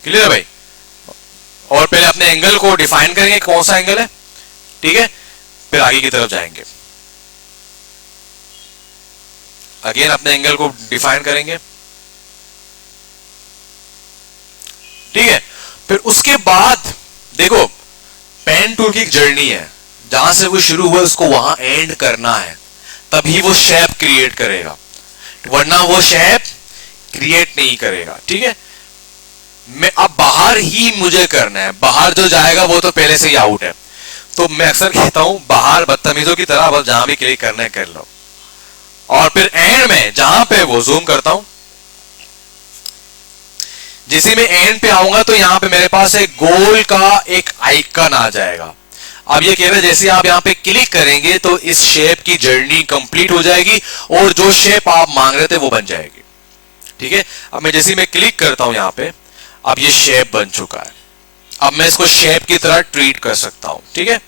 क्लियर है भाई? और पहले अपने एंगल को डिफाइन करेंगे कौन सा एंगल है, ठीक है, फिर आगे की तरफ जाएंगे। अगेन अपने एंगल को डिफाइन करेंगे, ठीक है। फिर उसके बाद देखो पेन टूल की एक जर्नी है, जहां से वो शुरू हुआ उसको वहां एंड करना है, तभी वो शेप क्रिएट करेगा, वरना वो शेप क्रिएट नहीं करेगा, ठीक है। मैं अब बाहर ही मुझे करना है, बाहर जो जाएगा वो तो पहले से ही आउट है। तो मैं अक्सर कहता हूं बाहर बदतमीजों की तरह बस जहां भी क्लिक करना है कर लो, और फिर एंड में जहां पे वो जूम करता हूं, जिसे मैं एंड पे आऊंगा तो यहां पे मेरे पास एक गोल का एक आइकन आ जाएगा। अब ये कह रहे जैसे आप यहां पे क्लिक करेंगे तो इस शेप की जर्नी कंप्लीट हो जाएगी और जो शेप आप मांग रहे थे वो बन जाएगी, ठीक है। अब मैं जैसे मैं क्लिक करता हूं यहां पे, अब ये शेप बन चुका है। अब मैं इसको शेप की तरह ट्रीट कर सकता हूं, ठीक है।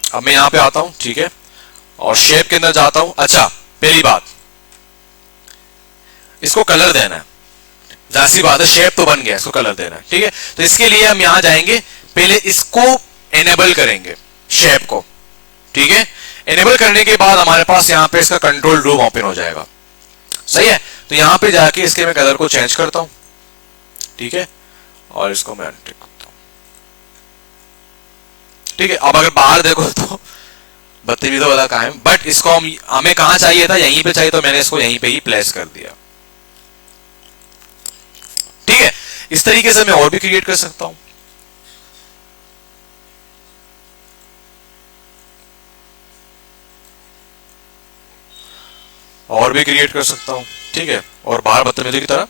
अब मैं यहां पे आता हूं, ठीक है, और शेप के अंदर जाता हूं। अच्छा पहली बात, इसको कलर देना है, जाहिर बात है शेप तो बन गया, इसको कलर देना है, ठीक है। तो इसके लिए हम यहां जाएंगे, पहले इसको एनेबल करेंगे शेप को, ठीक है। एनेबल करने के बाद हमारे पास यहां पे इसका कंट्रोल रूम ओपन हो जाएगा, सही है। तो यहां पे जाके इसके मैं कलर को चेंज करता हूं, ठीक है, और इसको मैं अनटिक करता हूं, ठीक है। अब अगर बाहर देखो तो बत्तीस वाला कायम, बट इसको हमें कहां चाहिए था, यहीं पे चाहिए, तो मैंने इसको यहीं पे ही प्लेस कर दिया, ठीक है। इस तरीके से मैं और भी क्रिएट कर सकता हूं। और भी क्रिएट कर सकता हूं, ठीक है, और बाहर बदतमीजी की तरह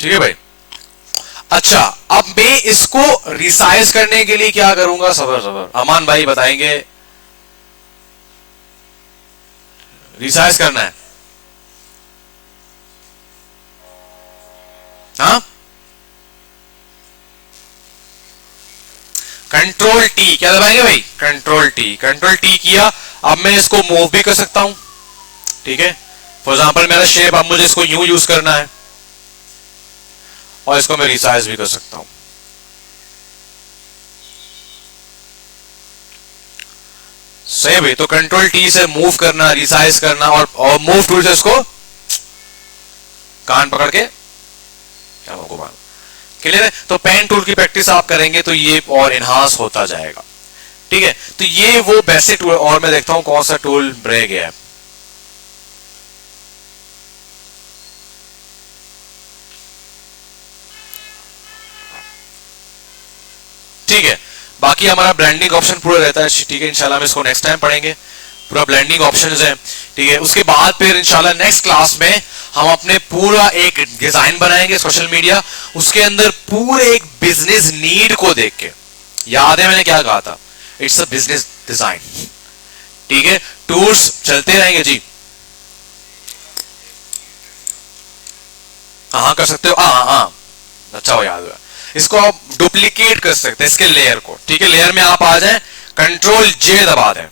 ठीक है भाई। अच्छा, अब मैं इसको रिसाइज करने के लिए क्या करूंगा? सबर सबर, अमान भाई बताएंगे। रिसाइज करना है, हाँ। कंट्रोल टी क्या दबाएंगे भाई? Control T. कंट्रोल टी किया, अब मैं इसको मूव भी कर सकता हूं, ठीक है। फॉर एग्जाम्पल मेरा शेप, अब मुझे इसको यूं यूज करना है और इसको मैं रिसाइज भी कर सकता हूं। सही भाई। तो कंट्रोल टी से मूव करना, रिसाइज करना, और मूव टूल से इसको कान पकड़ के क्या घुमाना। क्लियर है? तो पेन टूल की प्रैक्टिस आप करेंगे तो ये और इनहांस होता जाएगा, ठीक है। तो ये वो बेसिक टूल। और मैं देखता हूं कौन सा टूल रह गया है। ठीक है, बाकी हमारा ब्लेंडिंग ऑप्शन पूरा रहता है, ठीक है। इंशाल्लाह हम इसको नेक्स्ट टाइम पढ़ेंगे, पूरा ब्लेंडिंग ऑप्शंस है, ठीक है। उसके बाद फिर इंशाल्लाह नेक्स्ट क्लास में हम अपने पूरा एक डिजाइन बनाएंगे सोशल मीडिया, उसके अंदर पूरे एक बिजनेस नीड को देख के। याद है मैंने क्या कहा था? इट्स अ बिजनेस डिजाइन, ठीक है। टूर्स चलते रहेंगे जी। हाँ कर सकते हो, हाँ हाँ, अच्छा हो, याद हुआ। इसको आप डुप्लीकेट कर सकते हैं, इसके लेयर को, ठीक है। लेयर में आप आ जाएं, कंट्रोल जे दबा दें,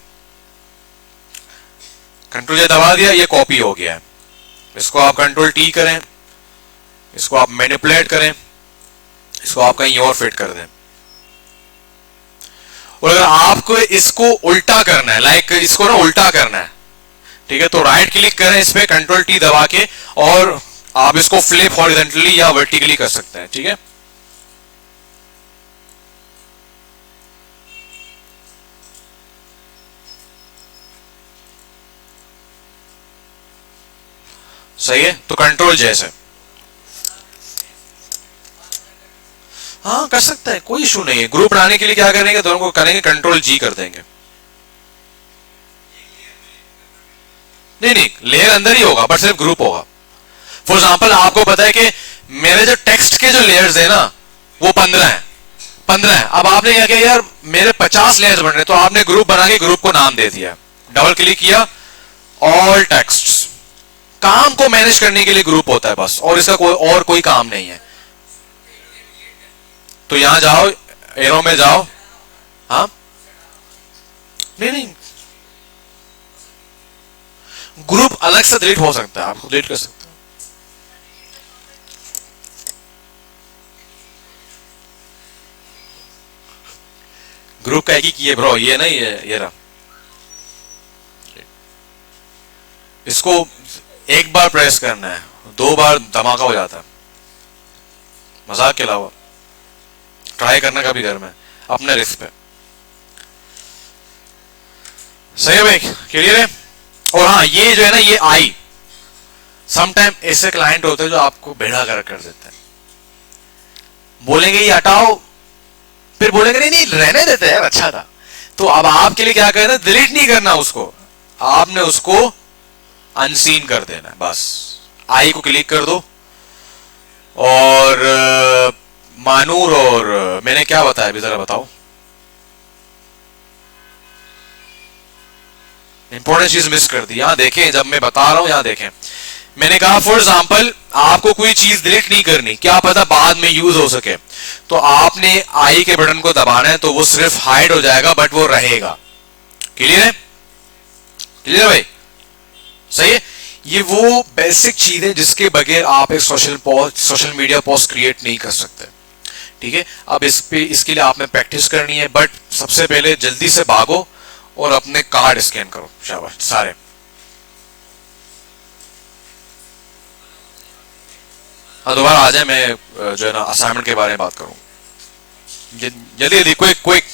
कंट्रोल जे दबा दिया, ये कॉपी हो गया है। इसको आप कंट्रोल टी करें, इसको आप मैनिपुलेट करें, इसको आप कहीं और फिट कर दें। और अगर आपको इसको उल्टा करना है, लाइक इसको ना उल्टा करना है, ठीक है, तो राइट क्लिक करें इस पे, कंट्रोल टी दबा के, और आप इसको फ्लिप हॉरिजॉन्टली या वर्टिकली कर सकते हैं, ठीक है। सही है। तो कंट्रोल जैसे, हाँ कर सकते हैं, कोई इशू नहीं है। ग्रुप बनाने के लिए क्या करेंगे? दोनों को करेंगे कंट्रोल जी कर देंगे। नहीं नहीं, लेयर अंदर ही होगा, बट सिर्फ ग्रुप होगा। फॉर एग्जाम्पल आपको पता है कि मेरे जो टेक्स्ट के जो लेयर्स है ना, वो 15 है, 15 है। अब आपने क्या किया यार, मेरे 50 लेयर्स बन रहे, तो आपने ग्रुप बना के ग्रुप को नाम दे दिया, डबल क्लिक किया, ऑल टेक्स्ट। काम को मैनेज करने के लिए ग्रुप होता है बस, और इसका कोई काम नहीं है। तो यहां जाओ, एरो में जाओ, हाँ नहीं नहीं, ग्रुप अलग से डिलीट हो सकता है, आप डिलीट कर सकते हैं। ग्रुप का एक ही किए ब्रो, ये नहीं, ये रहा। इसको एक बार प्रेस करना है, 2 बार धमाका हो जाता है। मजाक के अलावा ट्राई करना कभी घर में, अपने रिस्क पे। सही है भाई, क्लियर है? और हाँ, ये जो है ना, ये आई, समटाइम ऐसे क्लाइंट होते हैं जो आपको बेड़ा कर देते हैं। बोलेंगे ये हटाओ, फिर बोलेंगे नहीं नहीं रहने देते हैं, अच्छा था। तो अब आपके लिए क्या करना है? डिलीट नहीं करना उसको, आपने उसको अनसीन कर देना है बस। आई को क्लिक कर दो, और मानूर, और मैंने क्या बताया अभी जरा बताओ, इंपॉर्टेंट चीज मिस कर दी। यहां देखें, जब मैं बता रहा हूं यहां देखें, मैंने कहा फॉर एग्जाम्पल आपको कोई चीज डिलीट नहीं करनी, क्या पता बाद में यूज हो सके, तो आपने आई के बटन को दबाना है, तो वो सिर्फ हाइड हो जाएगा, बट वो रहेगा। क्लियर है? क्लियर है भाई? सही है। ये वो बेसिक चीज है जिसके बगैर आप एक सोशल मीडिया पोस्ट क्रिएट नहीं कर सकते, ठीक है। अब इसके लिए आपने प्रैक्टिस करनी है, बट सबसे पहले जल्दी से भागो और अपने कार्ड स्कैन करो, शाबाश सारे। हाँ दोबारा आ जाए, मैं जो है ना असाइनमेंट के बारे में बात करूं। जल्दी जल्दी, क्विक क्विक।